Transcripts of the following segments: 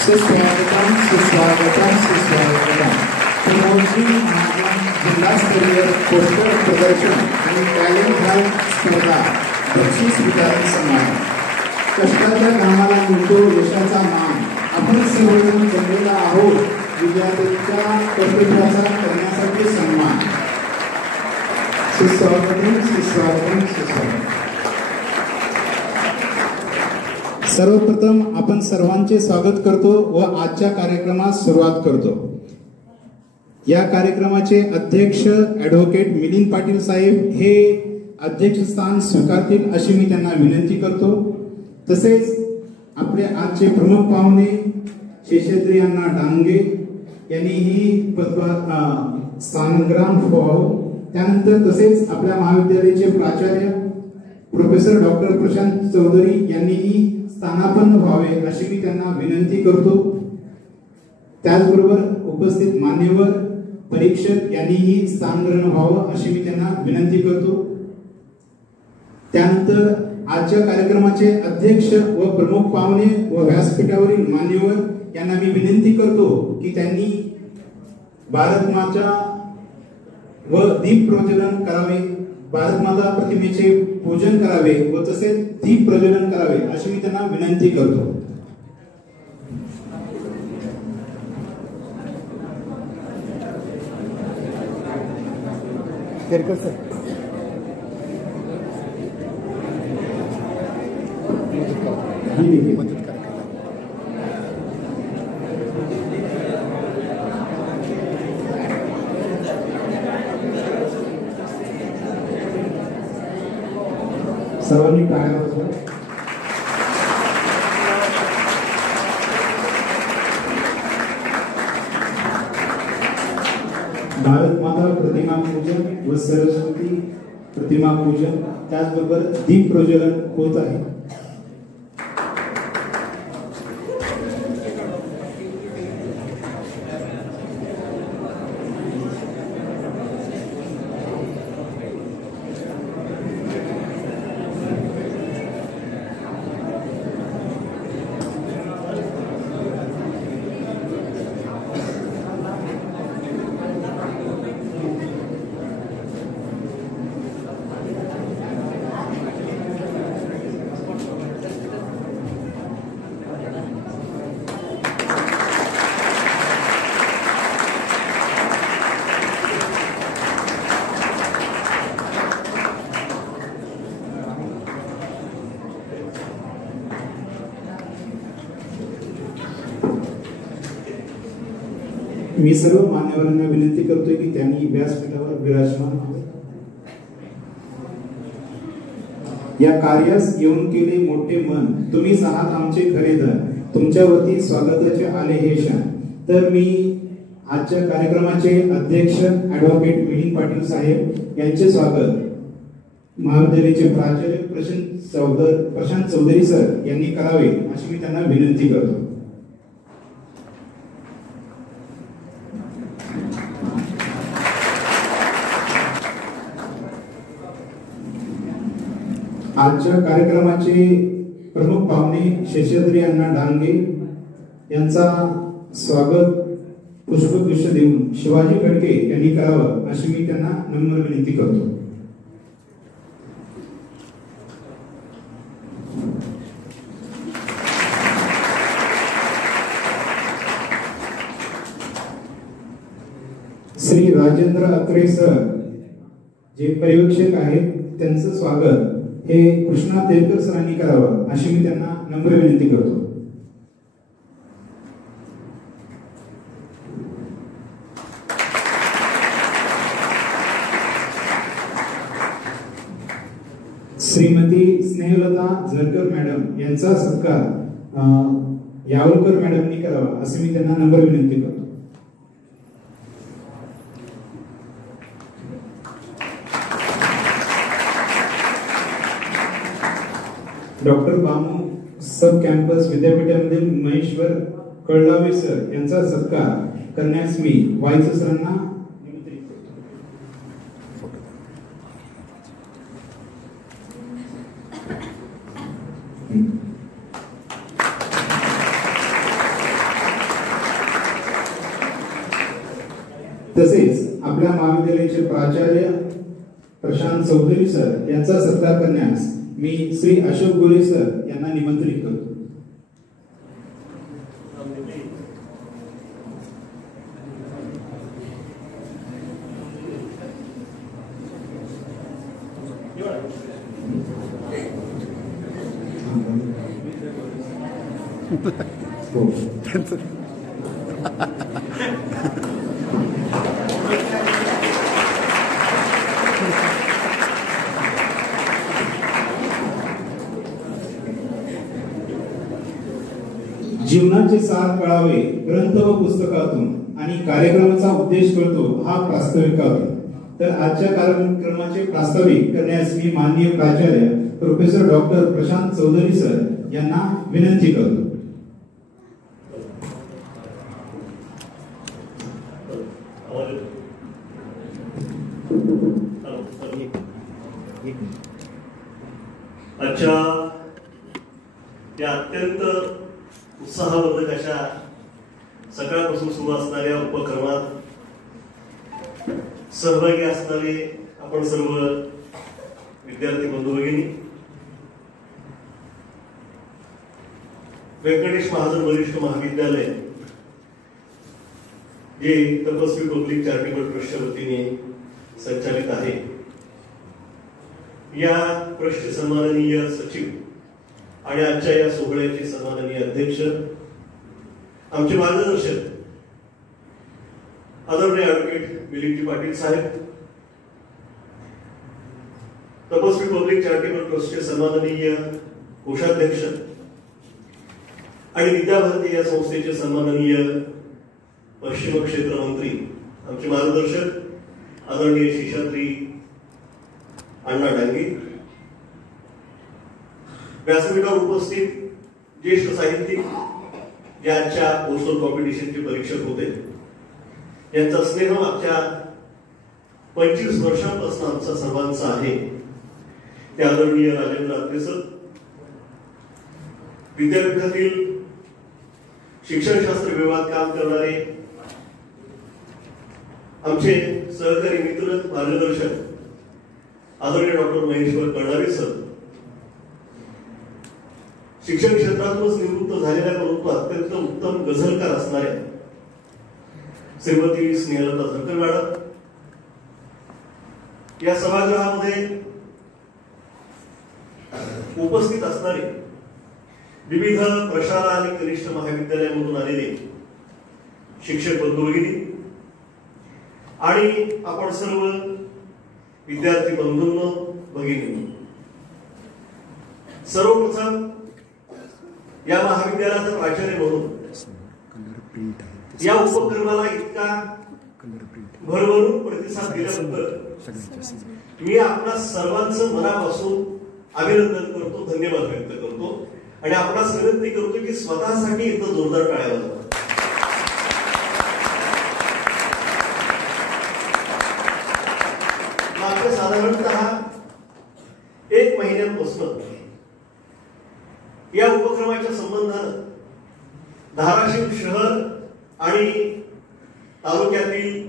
सुस्वागतम सुस्वागतम सुस्वागतम। प्रमोदजी महाजन जिल्हास्तरीय पोस्टर प्रदर्शन आणि टॅलेंट हंट स्पर्धा बक्षीस वितरण समारंभ। कष्टाच्या कामाला मिळतो यशाचा मान। आपण सर्वजण जमलेला आहोत विद्यार्थ्यांच्या कर्तव्याचा करण्यासाठी सन्मान। सुस्वागतम सुस्वागतम सुस्वागतम। सर्वप्रथम आपण सर्वांचे स्वागत करतो व आजच्या कार्यक्रमास सुरुवात करतो। या कार्यक्रमाचे अध्यक्ष ॲडव्होकेट मिलिंद पाटील साहेब हे अध्यक्षस्थान स्वीकारतील अशी मी त्यांना विनंती करतो। तसेच आपले आजचे प्रमुख पाहुणे शेषाद्री अण्णा डांगे यांनी ही स्थानग्रहण व्हावं। त्यानंतर तसेच आपल्या महाविद्यालयाचे प्राचार्य प्रोफेसर डॉक्टर प्रशांत चौधरी यांनीही स्थानापन्न व्हावे अशी मी त्यांना विनंती करतो। त्याचबरोबर उपस्थित मान्यवर परीक्षक यांनीही स्थानग्रहण व्हावं अशी मी त्यांना विनंती करतो। त्यानंतर आजच्या कार्यक्रमाचे अध्यक्ष व प्रमुख पाहुणे व व्यासपीठावरील मान्यवर यांना मी विनंती करतो की त्यांनी भारत माता व दीप प्रज्वलन करावे, भारत माता प्रतिमेचे पूजन करावे व तसेच दीप प्रज्वलन करावे अशी मी त्यांना विनंती करतो। सर्वांनी टाळ्या वाजवा। भारत माता प्रतिमा पूजन व सरस्वती प्रतिमा पूजन त्याचबरोबर दीप प्रज्वलन होत आहे। मी सर्व मान्यवरांना विनंती करतोय की त्यांनी व्यासपीठावर विराजमान व्हावे। या कार्यास येऊन केले मोठे मन, तुम्हीच आहात आमचे खरे धन, तुमच्यावरती स्वागताचे आले हे क्षण। तर मी आजच्या कार्यक्रमाचे अध्यक्ष ॲडव्होकेट मिलिंद पाटील साहेब यांचे स्वागत महाविद्यालयाचे प्राचार्य प्रशांत चौधरी सर यांनी करावे अशी मी त्यांना विनंती करतो। आजच्या कार्यक्रमाचे प्रमुख पाहुणे शेषाद्री अण्णा डांगे यांचा स्वागत पुष्पगुच्छ देऊन शिवाजी खडके यांनी करावं अशी मी त्यांना नम्र विनंती करतो। श्री राजेंद्र अत्रे सर जे पर्यवेक्षक आहेत त्यांचं स्वागत हे कृष्णा तेलकर सरांनी करावं अशी मी त्यांना नम्र विनंती करतो। श्रीमती स्नेहलता झरकर मॅडम यांचा सत्कार यावलकर मॅडमनी करावा असे मी त्यांना नम्र विनंती करतो। डॉक्टर बामू सब कॅम्पस विद्यापीठामधील महेश्वर कळलावे सर यांचा सत्कार करण्यास मी वाईस सरांना निमंत्रित करतो। तसेच आपल्या महाविद्यालयाचे प्राचार्य प्रशांत चौधरी सर यांचा सत्कार करण्यास मी श्री अशोक गोरे सर यांना निमंत्रित करतो. जीवनाचे सार कळावे ग्रंथ व पुस्तकातून आणि कार्यक्रमाचा उद्देश कळतो हा प्रास्ताविकातून. तर आजच्या कार्यक्रमाचे प्रास्ताविक करण्यास मी माननीय प्राचार्य professor doctor Prashant Chaudhary sir यांना विनंती करतो. आजच्या या अत्यंत उत्साहवर्धक अशा सकाळपासून सुरू असणाऱ्या उपक्रमात सहभागी असणारे आपण सर्व विद्यार्थी बंधू भगिनी, व्यंकटेश महाजन वरिष्ठ महाविद्यालय जे तपस्वी पब्लिक चॅरिटेबल ट्रस्टच्या वतीने संचालित आहे, या ट्रस्टचे सन्माननीय सचिव आणि आजच्या या सोहळ्याचे सन्माननीय अध्यक्ष, आमचे मार्गदर्शक आदरणीय ॲडव्होकेट मिलिंदजी पाटील साहेब, तपस्वी पब्लिक चॅरिटेबल ट्रस्टचे सन्माननीय कोषाध्यक्ष आणि विद्याभारती या संस्थेचे सन्माननीय पश्चिम क्षेत्र मंत्री, आमचे मार्गदर्शक आदरणीय शेषाद्री अण्णा डांगे, व्यासपीठावर उपस्थित ज्येष्ठ साहित्यिक जे आजच्या पोस्टल कॉम्पिटिशनचे परीक्षक होते, यांचा स्नेह मागच्या 25 वर्षांपासून आमचा सर्वांचा आहे, ते आदरणीय राजेंद्र आत्रे सर, विद्यापीठातील शिक्षणशास्त्र विभागात काम करणारे आमचे सहकारी मित्र मार्गदर्शक आदरणीय डॉक्टर महेश्वर कळणारे सर, शिक्षण क्षेत्रातूनच निवृत्त झालेल्या परंतु अत्यंत उत्तम गझलकार असणाऱ्या श्रीमती स्नेहलता झरकर मॅडम, या सभागृहामध्ये उपस्थित असणारे विविध प्रशाला आणि कनिष्ठ महाविद्यालयामधून आलेले शिक्षक बंधू भगिनी आणि आपण सर्व विद्यार्थी बंधूंनो भगिनी, सर्वप्रथम या महाविद्यालयाचा प्राचार्य म्हणून या उपक्रमाला इतका भरभरून प्रतिसाद दिल्याबद्दल मी आपल्या सर्वांचं मनापासून अभिनंदन करतो, धन्यवाद व्यक्त करतो आणि आपणास विनंती करतो की स्वतःसाठी इथं जोरदार टाळ्या वाजवा. मात्र साधारणतः 1 महिन्यापासून या उपक्रमाच्या संबंधानं धाराशिव शहर आणि तालुक्यातील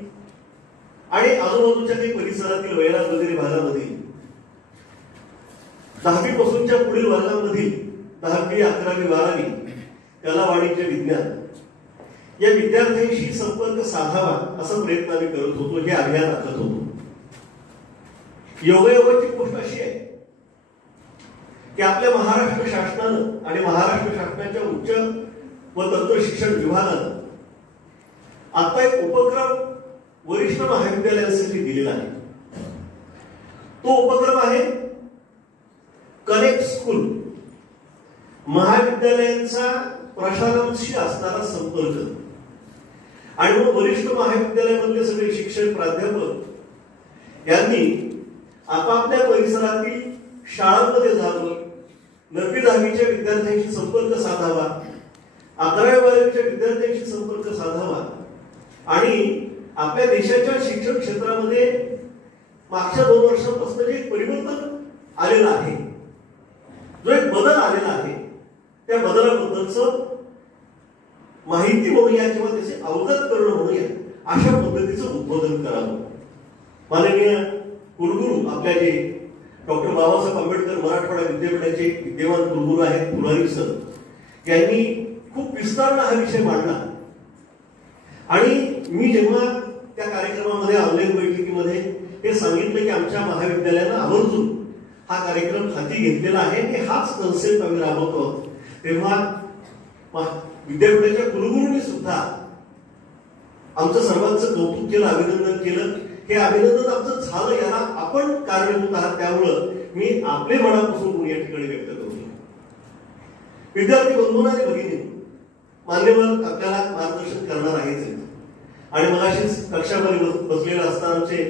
आणि आजूबाजूच्या काही परिसरातील वैराग वगैरे भागामधील 10वी पासूनच्या पुढील वर्गांमधील 10वी, 11वी, 12वी कला, वाणिज्य, विज्ञान या विद्यार्थ्यांशी संपर्क साधावा असा प्रयत्न आम्ही करत होतो, हे अभियान आखत होतो. योगायोगाची गोष्ट अशी आहे की आपल्या महाराष्ट्र शासनानं आणि महाराष्ट्र शासनाच्या उच्च व तंत्र शिक्षण विभागानं आता एक उपक्रम वरिष्ठ महाविद्यालयांसाठी दिलेला आहे. तो उपक्रम आहे कनेक्ट स्कूल, महाविद्यालयांचा प्रशासनाशी असणारा संपर्क. आणि मग वरिष्ठ महाविद्यालयामधले सगळे शिक्षक, प्राध्यापक यांनी आपापल्या परिसरातील शाळांमध्ये जावं, 9वी 10वीच्या विद्यार्थ्यांशी संपर्क साधावा, 11वी 12वीच्या विद्यार्थ्यांशी संपर्क साधावा आणि आपल्या देशाच्या शिक्षण क्षेत्रामध्ये मागच्या 2 वर्षांपासून जे परिवर्तन आलेलं आहे, जो एक बदल आलेला आहे, त्या बदलाबद्दलचं माहिती म्हणूया किंवा त्याचे अवगत करणं म्हणूया, अशा पद्धतीचं उद्बोधन करावं. माननीय कुलगुरू आपल्या जे डॉक्टर बाबासाहेब आंबेडकर मराठवाडा विद्यापीठाचे विद्यमान कुलगुरू आहेत पुरारी सर, यांनी खूप विस्ताराने हा विषय मांडला. आणि मी जेव्हा त्या कार्यक्रमामध्ये ऑनलाईन बैठकीमध्ये हे सांगितलं की आमच्या महाविद्यालयानं आवर्जून हा कार्यक्रम हाती घेतलेला आहे की हाच कन्सेप्ट आम्ही राबवतो, तेव्हा विद्यापीठाच्या कुलगुरूंनी सुद्धा आमचं सर्वांचं कौतुक केलं, अभिनंदन केलं. हे अभिनंदन आमचं झालं याला आपण कारणीभूत आहात, त्यामुळं मी आपले मनापासून या ठिकाणी व्यक्त करतो. विद्यार्थी बंधूंना आणि भगिनी, मान्यवर आपल्याला मार्गदर्शन करणार आहेच. आणि मगाशीच कक्षामध्ये बसलेला असताना आमचे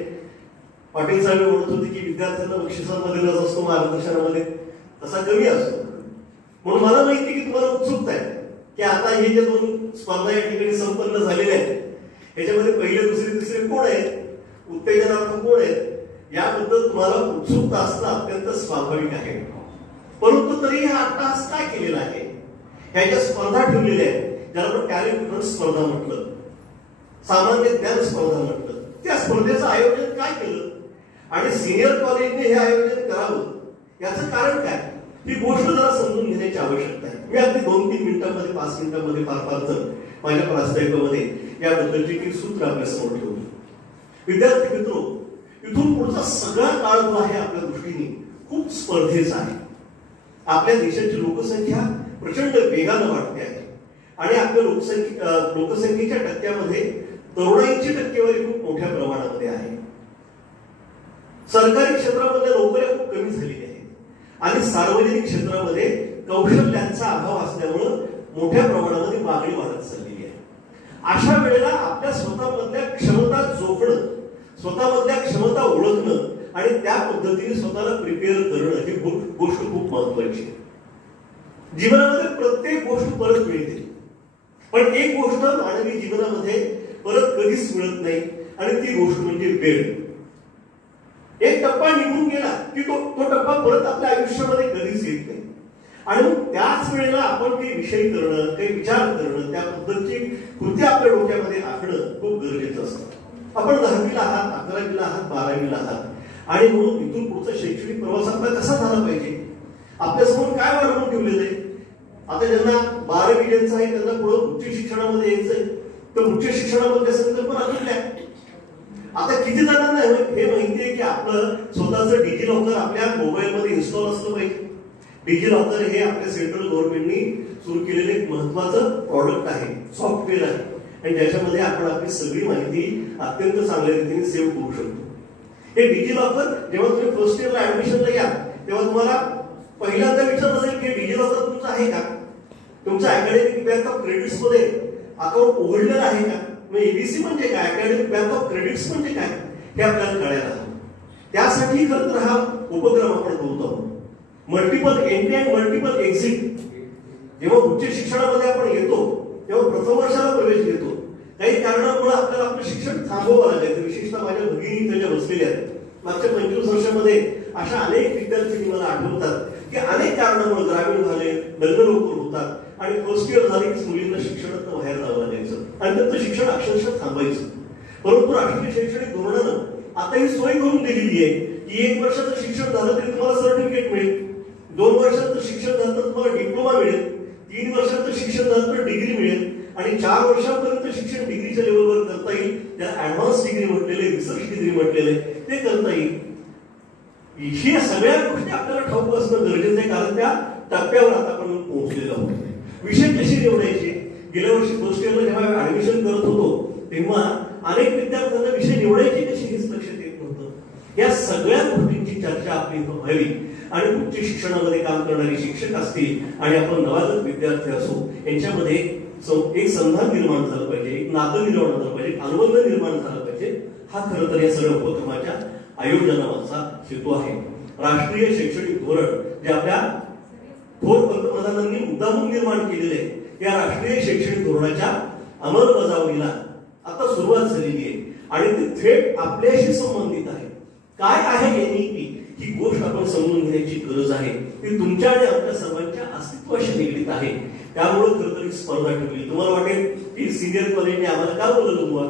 पाटील साहेब म्हणत होते की विद्यार्थ्यांना बक्षिसांमध्ये रस असतो, मार्गदर्शनामध्ये तसा कमी असतो. म्हणून मला माहिती की तुम्हाला उत्सुकता आहे की आता हे जे 2 स्पर्धा या ठिकाणी संपन्न झालेल्या आहेत, याच्यामध्ये पहिले, दुसरे, तिसरे कोण आहेत, उत्तेजनार्थ कोण आहेत, याबद्दल तुम्हाला उत्सुकता असणं अत्यंत स्वाभाविक आहे. परंतु तरी हा अट्टहास काय केलेला आहे, ह्या ज्या स्पर्धा ठेवलेल्या आहेत, ज्याला आपण टॅलेंट स्पर्धा म्हटलं, सामान्य ज्ञान स्पर्धा म्हटलं, त्या स्पर्धेचं आयोजन काय केलं आणि सिनियर कॉलेजने हे आयोजन करावं याचं कारण काय, ही गोष्ट जरा समजून घेण्याची आवश्यकता आहे. मी अगदी 2-3 मिनिटांमध्ये, 5 मिनिटांमध्ये फार तर माझ्या प्रास्ताविकामध्ये याबद्दलची काही सूत्र आपल्या समोर ठेवली. विद्यार्थी मित्रो, इथून पुढचा सगळा काळ जो आहे आपल्या दृष्टीने खूप स्पर्धेचा आहे. आपल्या देशाची लोकसंख्या प्रचंड वेगानं वाढते आहे आणि आपल्या लोकसंख्येच्या टक्क्यामध्ये तरुणाईची टक्केवारी खूप मोठ्या प्रमाणामध्ये आहे. सरकारी क्षेत्रामध्ये नोकऱ्या खूप कमी झालेल्या आहेत आणि सार्वजनिक क्षेत्रामध्ये कौशल्यांचा अभाव असल्यामुळं मोठ्या प्रमाणामध्ये मागणी वाढत चाललेली आहे. अशा वेळेला आपल्या स्वतःमधल्या क्षमता जोखणं, स्वतःमधल्या क्षमता ओळखणं आणि त्या पद्धतीने स्वतःला प्रिपेअर करणं ही गोष्ट खूप महत्वाची आहे. जीवनामध्ये प्रत्येक गोष्ट परत मिळते, पण एक गोष्ट मानवी जीवनामध्ये परत कधीच मिळत नाही आणि ती गोष्ट म्हणजे वेळ. एक टप्पा निघून गेला की तो टप्पा परत आपल्या आयुष्यामध्ये कधीच येत नाही. आणि मग त्याच वेळेला आपण काही विषय करणं, काही विचार करणं, त्या पद्धतीची कृती आपल्या डोक्यामध्ये आखणं खूप गरजेचं असतं. आपण 10वीला आहात, 11वीला आहात, 12वीला आहात आणि म्हणून इथून पुढचा शैक्षणिक प्रवास आपला कसा झाला पाहिजे, आपल्यासमोर काय वाढवून ठेवलेलं आहे. आता ज्यांना 12वी ज्यांचं आहे त्यांना पुढे उच्च शिक्षणामध्ये यायचंय, तर उच्च शिक्षणामध्ये संकल्पना कुठल्या. आता किती जणांना हे माहिती आहे की आपलं स्वतःचं डिजी लॉकर आपल्या मोबाईलमध्ये इन्स्टॉल असलं पाहिजे. डिजी लॉकर हे आपल्या सेंट्रल गव्हर्नमेंटनी सुरू केलेलं एक महत्वाचं प्रॉडक्ट आहे, सॉफ्टवेअर आहे आणि ज्याच्यामध्ये आपण आपली सगळी माहिती अत्यंत चांगल्या रीतीने सेव्ह करू शकतो. हे डिजी लॉकर जेव्हा तुम्ही फर्स्ट इयरला ऍडमिशनला या तेव्हा तुम्हाला पहिल्यांदा विचारलं जाईल की डिजी लॉकर तुमचं आहे का, तुमच्या अकॅडमिक बँक ऑफ क्रेडिट्स मध्ये अकाउंट उघडलेलं आहे का. मग एबीसी म्हणजे काय, अकॅडमिक बँक ऑफ क्रेडिट्स म्हणजे काय, हे आपल्याला कळायला हवं. त्यासाठी खरं तर हा उपक्रम आपण करत आहोत. Multiple entry and multiple exit. जेव्हा उच्च शिक्षणामध्ये आपण येतो तेव्हा प्रथम वर्षाला प्रवेश घेतो, काही कारणामुळे आपल्याला आपलं शिक्षण थांबवावं लागेल. विशेषतः माझ्या भगिनी त्याच्या बसलेल्या आहेत. मागच्या 25 वर्षामध्ये अशा अनेक विद्यार्थी मला आठवतात की अनेक कारणामुळे ग्रामीण झाले, लग्न लवकर होतात आणि फर्स्ट इयर झाले की मुलींना शिक्षणात बाहेर जावं लागायचं आणि त्यांचं शिक्षण अक्षरशः थांबायचं. परंतु राष्ट्रीय शैक्षणिक धोरणानं आता ही सोय करून दिलेली आहे की 1 वर्षाचं शिक्षण झालं तरी तुम्हाला सर्टिफिकेट मिळेल, 2 वर्षाचं शिक्षण झालं तर तुम्हाला डिप्लोमा मिळेल, 3 वर्षाचं शिक्षण झालं तर डिग्री मिळेल आणि 4 वर्षांपर्यंत शिक्षण डिग्रीच्या लेवलवर करता येईल. त्याला ऍडव्हान्स डिग्री म्हटलेले, रिसर्च डिग्री म्हटलेले ते करता येईल. हे सगळ्या गोष्टी आपल्याला ठाऊक असणं गरजेचं आहे कारण त्या टप्प्यावर आता आपण पोहोचलेलो आहोत. विषय कसे निवडायचे, गेल्या वर्षी फर्स्ट इयरला जेव्हा ऍडमिशन करत होतो तेव्हा अनेक विद्यार्थ्यांना विषय निवडायचे कसे हेच लक्षात येत नव्हतं. या सगळ्या गोष्टींची चर्चा आपली व्हावी आणि उच्च शिक्षणामध्ये काम करणारे शिक्षक असतील आणि आपण नवागत विद्यार्थी असो यांच्यामध्ये एक संधान निर्माण झालं पाहिजे, एक नातं निर्माण झालं पाहिजे, अनुबंध निर्माण झाला पाहिजे. हा खरं तर या सगळ्या उपक्रमाच्या आयोजनाचा हेतू आहे. राष्ट्रीय शैक्षणिक धोरण जे आपल्या थोर पंतप्रधानांनी मुद्दामून निर्माण केलेले आहे, या राष्ट्रीय शैक्षणिक धोरणाच्या अंमलबजावणीला आता सुरुवात झालेली आहे आणि ते थेट आपल्याशी संबंधित आहे. काय आहे एनईपी ही गोष्ट आपण समजून घेण्याची गरज आहे. ती तुमच्या आणि आमच्या सर्वांच्या अस्तित्वाशी निगडीत आहे. त्यामुळे खरं तर ही स्पर्धा ठेवली. तुम्हाला वाटेल की सिनियर कॉलेजने आम्हाला का बोलवलं बुवा,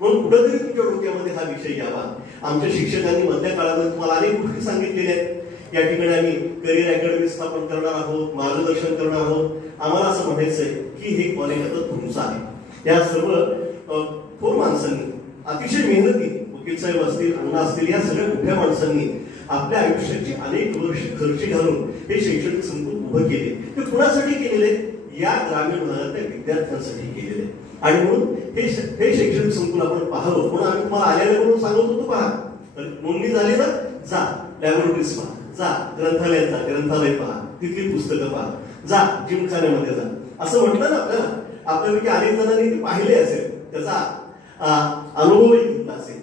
म्हणून कुठेतरी तुमच्या डोक्यामध्ये हा विषय यावा. आमच्या शिक्षकांनी मधल्या काळामध्ये तुम्हाला अनेक गोष्टी सांगितलेल्या आहेत. या ठिकाणी आम्ही करिअर अकॅडमी स्थापन करणार आहोत, मार्गदर्शन करणार आहोत. आम्हाला असं म्हणायचंय की हे कॉलेज आता तुमचं आहे. या सर्व थोर माणसांनी, अतिशय मेहनती, वकील साहेब असतील, अण्णा असतील, या सगळ्या मोठ्या माणसांनी आपल्या आयुष्याची अनेक वर्ष खर्ची घालून हे शैक्षणिक संकुल उभं केले. ते कुणासाठी केलेले? या ग्रामीण भागातल्या विद्यार्थ्यांसाठी केलेले. आणि म्हणून हे शैक्षणिक संकुल आपण पाहावं. म्हणून आम्ही तुम्हाला आल्याने म्हणून सांगत होतो, पहा नोंदणी झाली ना, जा लॅबोरेटरीज पहा, जा ग्रंथालयात जा, ग्रंथालय पहा, तिथली पुस्तकं पहा, जा जिमखान्यामध्ये जा, असं म्हटलं ना आपल्याला. आपल्यापैकी अनेक जणांनी ते पाहिले असेल, त्याचा अनुभवही घेतला असेल.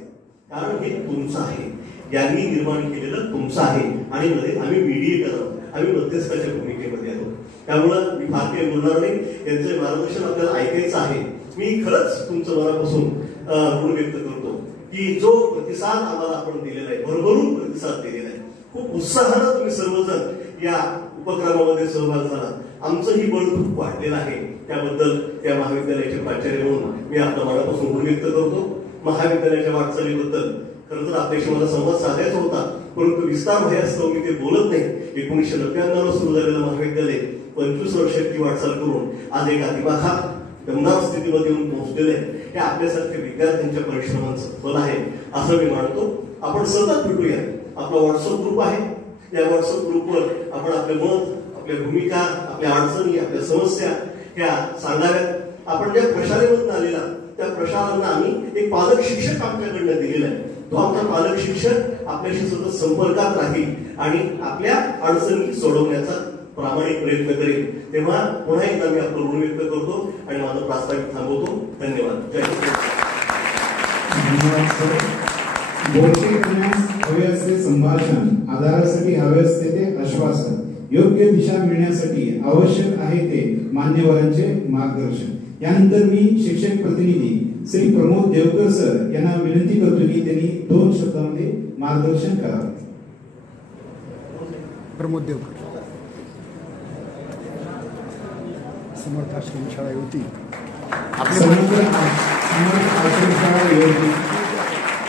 कारण हे तुमचं आहे, यांनी निर्माण केलेलं तुमचं आहे. आणि मध्ये आम्ही मीडिएटर आहोत, आम्ही मध्यस्थाच्या भूमिकेमध्ये आहोत. त्यामुळं मी फार काही बोलणार नाही. यांचं मार्गदर्शन आपल्याला ऐकायचं आहे. मी खरंच तुमचं मनापासून ऋण व्यक्त करतो की जो प्रतिसाद आम्हाला आपण दिलेला आहे, भरभरून प्रतिसाद दिलेला आहे. खूप उत्साहानं तुम्ही सर्वजण या उपक्रमामध्ये सहभाग झाला. आमचंही बळ खूप वाढलेलं आहे. त्याबद्दल त्या महाविद्यालयाचे प्राचार्य म्हणून मी आपल्या मनापासून ऋण व्यक्त करतो. महाविद्यालयाच्या वाटचालीबद्दल खरं तर आपल्याशी मला संवाद साधायचा होता, परंतु विस्तार भयास्तव मी ते बोलत नाही. 1999 ला सुरू झालेलं महाविद्यालय 25 वर्षाची वाटचाल करून आज एक अतिमाखा दमदार स्थितीमध्ये येऊन पोहोचलेलं आहे. हे आपल्यासारख्या विद्यार्थ्यांच्या परिश्रमांचं फल आहे असं मी मानतो. आपण सतत भेटूया. आपला व्हॉट्सअप ग्रुप आहे. या व्हॉट्सअप ग्रुपवर आपण आपले मत, आपल्या भूमिका, आपल्या अडचणी, आपल्या समस्या ह्या सांगाव्यात. आपण ज्या प्रशालेमधून आलेला त्या प्रशालांना आम्ही एक पालक शिक्षक आमच्याकडनं दिलेला आहे. तो आमचा पालक शिक्षक आपल्याशी सतत संपर्कात राहील आणि आपल्या अडचणी सोडवण्याचा प्रामाणिक प्रयत्न करेल. तेव्हा पुन्हा एकदा मी आपलं ऋण व्यक्त करतो आणि माझं प्रास्ताविक थांबवतो. धन्यवाद. जय बोलके करण्यास हवे असते संभाषण, आधारासाठी हवे असते ते आश्वासन, योग्य दिशा मिळण्यासाठी आवश्यक आहे ते मान्यवरांचे मार्गदर्शन. यानंतर मी शिक्षक प्रतिनिधी श्री प्रमोद देवकर सर यांना विनंती करतो की त्यांनी 2 शब्दांमध्ये मार्गदर्शन करावे. प्रमोद देवकर, समर्थ आश्रम शाळा होती समर्थ आश्रम शाळा होती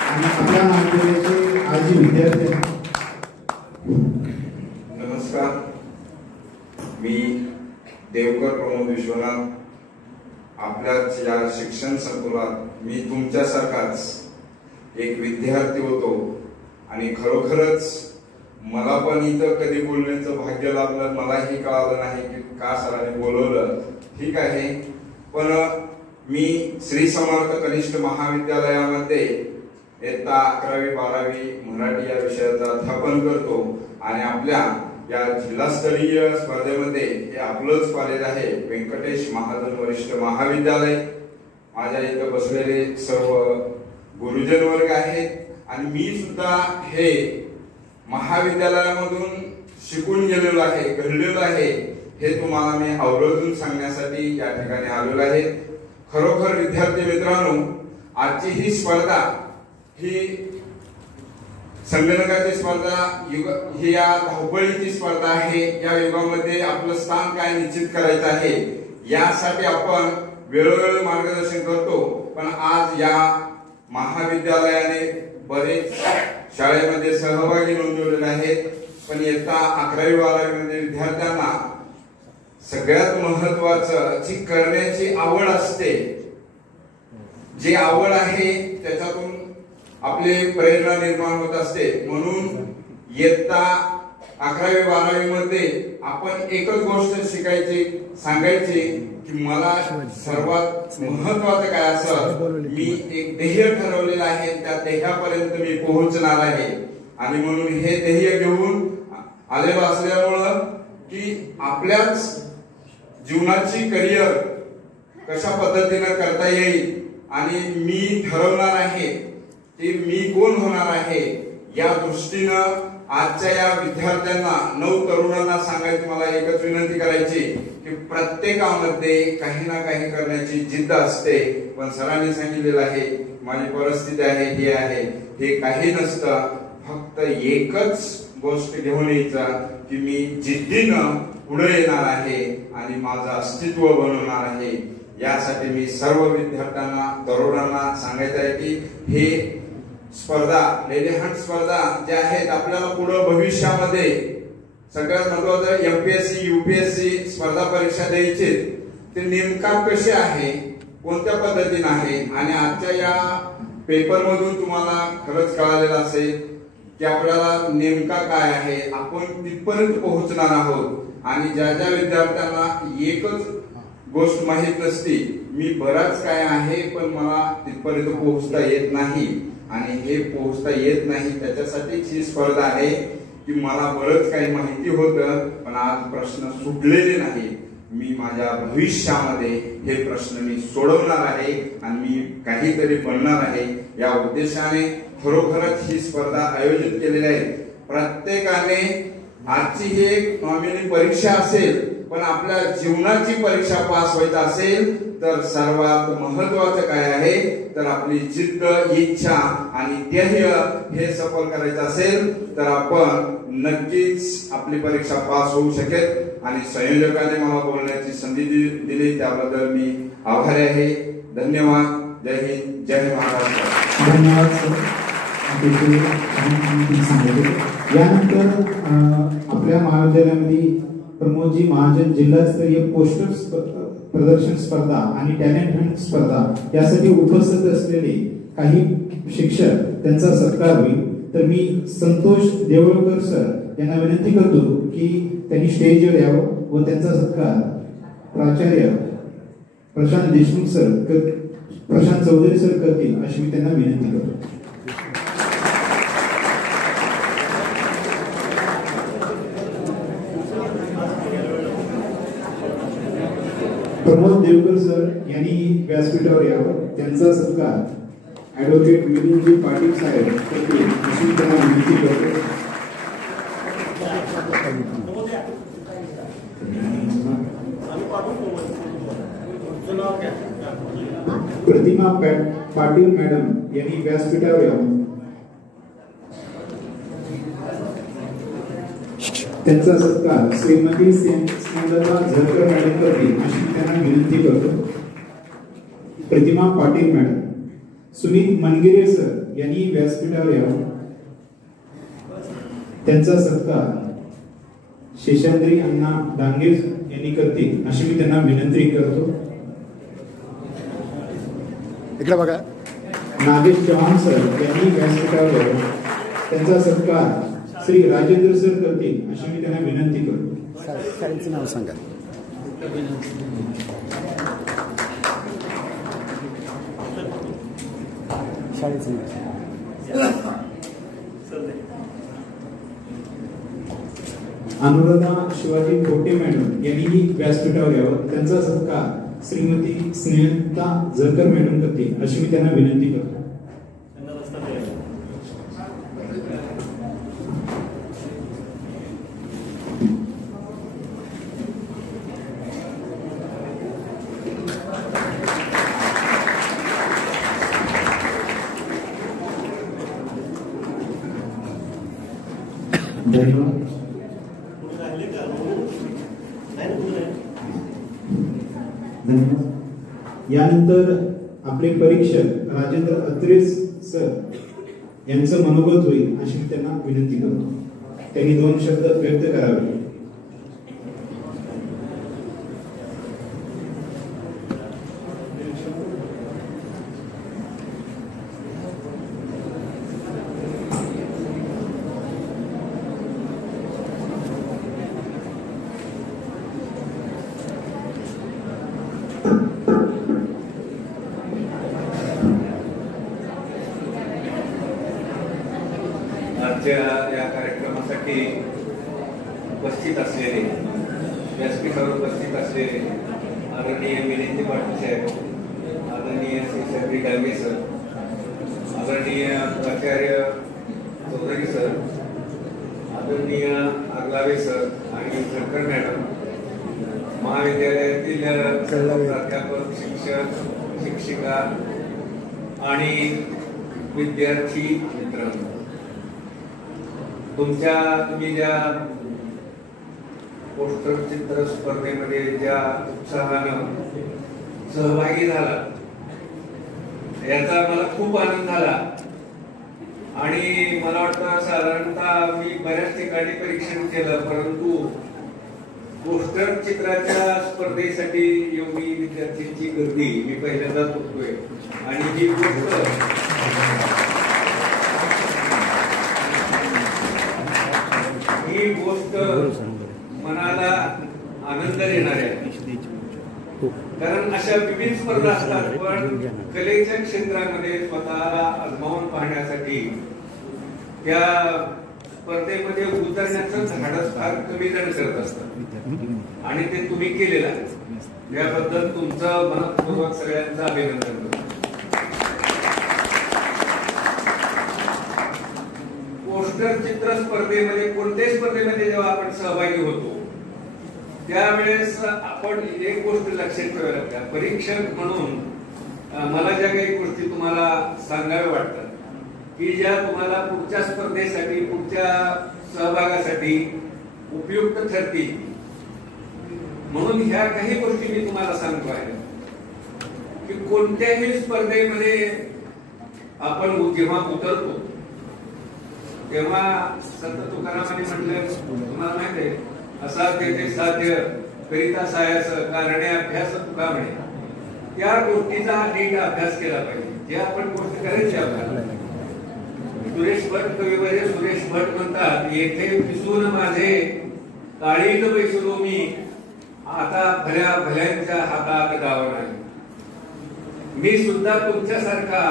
आणि आपल्या महाविद्यालयाचे आजी विद्यार्थी. नमस्कार, मी देवकर प्रमोद विश्वनाथ. आपल्याच या शिक्षण संकुलात मी तुमच्यासारखाच एक विद्यार्थी होतो आणि खरोखरच मला पण इथं कधी बोलण्याचं भाग्य लाभलं. मलाही कळालं नाही की का सरांनी बोलवलं. ठीक आहे, पण मी श्री समर्थ कनिष्ठ महाविद्यालयामध्ये इयत्ता 11वी 12वी मराठी या विषयाचा अध्यापन करतो आणि आपल्या या जिल्हास्तरीय स्पर्धेमध्ये हे आपलंच कॉलेज आहे, व्यंकटेश महाजन वरिष्ठ महाविद्यालय. माझ्या इथं बसलेले सर्व गुरुजन वर्ग आहेत आणि मी सुद्धा हे महाविद्यालयामधून शिकून गेलेलो आहे, घडलेलो आहे. हे तुम्हाला मी आवर्जून सांगण्यासाठी या ठिकाणी आलेलो आहे. खरोखर विद्यार्थी मित्रांनो, आजची ही स्पर्धा ही संगणकाची स्पर्धा ही या धावपळीची स्पर्धा आहे. या युगामध्ये आपलं स्थान काय निश्चित करायचं आहे यासाठी आपण वेळोवेळी मार्गदर्शन करतो. पण आज या महाविद्यालयाने बरेच शाळेमध्ये सहभागी नोंदवलेले आहेत. पण इयत्ता 11वी 12वी मध्ये विद्यार्थ्यांना सगळ्यात महत्वाचं जी करण्याची आवड असते, जी आवड आहे त्याच्यातून आपली प्रेरणा निर्माण होत असते. म्हणून इयत्ता 11वी 12वी मध्ये आपण एकच गोष्ट शिकायची, सांगायची की मला सर्वात महत्वाचं काय असं मी एक ध्येय ठरवलेलं आहे, त्या ध्येयापर्यंत मी पोहोचणार आहे. आणि म्हणून हे ध्येय घेऊन आलेलो असल्यामुळं की आपल्याच जीवनाची करिअर कशा पद्धतीने करता येईल आणि मी ठरवणार आहे की मी कोण होणार आहे, या दृष्टीनं आजच्या या विद्यार्थ्यांना 9 तरुणांना सांगायची मला एकच विनंती करायची की प्रत्येकामध्ये काही ना काही करण्याची जिद्द असते. पण सरांनी सांगितलेलं आहे माझी परिस्थिती आहे, हे आहे, हे काही नसतं. फक्त एकच गोष्ट घेऊन यायचा की मी जिद्दीनं पुढे येणार आहे आणि माझं अस्तित्व बनवणार आहे. यासाठी मी सर्व विद्यार्थ्यांना तरुणांना सांगायचं आहे की हे स्पर्धा, लेडी हंट स्पर्धा ज्या आहेत आपल्याला पुढे भविष्यामध्ये सगळ्यात महत्वाचं MPSC UPSC स्पर्धा परीक्षा द्यायची ते नेमका कसे आहे, कोणत्या पद्धतीने आहे आणि आजच्या या पेपर मधून तुम्हाला खरंच कळालेलं असेल की आपल्याला नेमका काय आहे, आपण तिथपर्यंत पोहोचणार आहोत. आणि ज्या ज्या विद्यार्थ्यांना एकच गोष्ट माहित नसती, मी बराच काय आहे पण मला तिथपर्यंत पोहोचता येत नाही आणि हे पोहोचता येत नाही त्याच्यासाठीच ही स्पर्धा आहे की मला बरंच काही माहिती होतं पण आज प्रश्न सुटलेले नाही. मी माझ्या भविष्यामध्ये हे प्रश्न मी सोडवणार आहे आणि मी काहीतरी बनणार आहे. या उद्देशाने खरोखरच ही स्पर्धा आयोजित केलेली आहे. प्रत्येकाने आजची ही एक नॉमिनी परीक्षा असेल पण आपल्या जीवनाची परीक्षा पास व्हायचं असेल तर सर्वात महत्वाचं काय आहे तर आपली जिद्द, इच्छा आणि ध्येय हे सफल करायचं असेल तर आपण नक्कीच आपली परीक्षा पास होऊ शकेल. आणि संयोजकाने मला बोलण्याची संधी दिली त्याबद्दल मी आभारी आहे. धन्यवाद. जय हिंद, जय महाराष्ट्र. धन्यवाद सर. यानंतर आपल्या महाविद्यालयामध्ये प्रमोदजी महाजन जिल्हास्तरीय पोस्टर प्रदर्शन स्पर्धा आणि टॅलेंट हंट स्पर्धा यासाठी उपस्थित असलेले काही शिक्षक त्यांचा सत्कार होईल. तर मी संतोष देवळकर सर यांना विनंती करतो की त्यांनी स्टेजवर यावं व त्यांचा सत्कार प्राचार्य प्रशांत देशमुख सर, प्रशांत चौधरी सर करतील अशी मी त्यांना विनंती करतो. प्रमोद देवकर सर यांनी व्यासपीठावर यावं, त्यांचा सत्कार ऍडव्होकेट मिलिंदजी पाटील साहेब करतील अशी त्यांना विनंती करतो. प्रतिमा पाटील मॅडम यांनी व्यासपीठावर यावं, त्यांचा सत्कार श्रीमती स्नेहलता झरकर मॅडम करतील अशी त्यांना विनंती करतो. प्रतिमा पाटील मॅडम. सुमित मनगिरे सर यांनी व्यासपीठावर यावं, त्यांचा सत्कार शेषाद्री अण्णा डांगे यांनी करतील अशी मी त्यांना विनंती करतो. इकडे बघा. नागेश चव्हाण सर यांनी व्यासपीठावर यावं, त्यांचा सत्कार श्री राजेंद्र सर करतील अशी मी त्यांना विनंती करतो. शाळेचं नाव सांगा. शाळेचं नाव. अनुराधा शिवाजी खोटे मॅडम यांनी व्यासपीठावर यावं, त्यांचा सत्कार श्रीमती स्नेहलता झरकर मॅडम करतील अशी मी त्यांना विनंती करतो. धन्यवाद. यानंतर आपले परीक्षक राजेंद्र अत्रे सर यांचं मनोगत होईल अशी मी त्यांना विनंती करतो. त्यांनी 2 शब्द व्यक्त करावे. या कार्यक्रमासाठी उपस्थित असलेले, व्यासपीठावर उपस्थित असलेले आदरणीय मिलिंद पाटील साहेब, आदरणीय श्री शबरी डांगे सर, आदरणीय प्राचार्य चौधरी सर, आदरणीय आगलावे सर आणि झरकर मॅडम, महाविद्यालयातील प्राध्यापक, शिक्षक, शिक्षिका आणि विद्यार्थी मित्रांनो, तुम्ही ज्या पोस्टर चित्र स्पर्धेमध्ये ज्या उत्साहानं सहभागी झाला याचा मला खूप आनंद झाला. आणि मला वाटतं साधारणतः मी बऱ्याच ठिकाणी परीक्षण केलं, परंतु पोस्टर चित्राच्या स्पर्धेसाठी एवढी विद्यार्थ्यांची गर्दी मी पहिल्यांदाच बघतोय. आणि ही गोष्ट मनाला आनंद देणारी आहे. कारण अशा विविध स्पर्धा असतात, पण कलेच्या क्षेत्रामध्ये स्वतःला आजमावून पाहण्यासाठी त्या स्पर्धेमध्ये उतरण्याचं धाडस फार कमी जण करत असतात. आणि ते तुम्ही केलेलं आहे, याबद्दल तुमचं मनपूर्वक सगळ्यांचं अभिनंदन करतो. पोस्टर चित्र स्पर्धेमध्ये कोणत्याही स्पर्धेमध्ये जेव्हा आपण सहभागी होतो त्यावेळेस आपण एक गोष्ट लक्षात ठेवायला पाहिजे. परीक्षक म्हणून मला ज्या काही गोष्टी तुम्हाला सांगाव्या वाटतात की ज्या तुम्हाला पुढच्या स्पर्धेसाठी पुढच्या सहभागासाठी उपयुक्त ठरतील, म्हणून ह्या काही गोष्टी मी तुम्हाला सांगतो आहे की कोणत्याही स्पर्धेमध्ये आपण जेव्हा उतरतो तेव्हा संत तुकारामांनी म्हटलं, तुम्हाला माहित आहे, असाध्य ते साध्य करिता सायास कारणे अभ्यास तुका म्हणे. त्या गोष्टीचा नीट अभ्यास केला पाहिजे. जे आपण गोष्ट करायची आपल्याला. सुरेश भट कविवर्य सुरेश भट म्हणतात, येथे पिसून माझे काळीज बैसलो मी, आता भल्या भल्यांच्या हातात गाव नाही. मी सुद्धा तुमच्यासारखा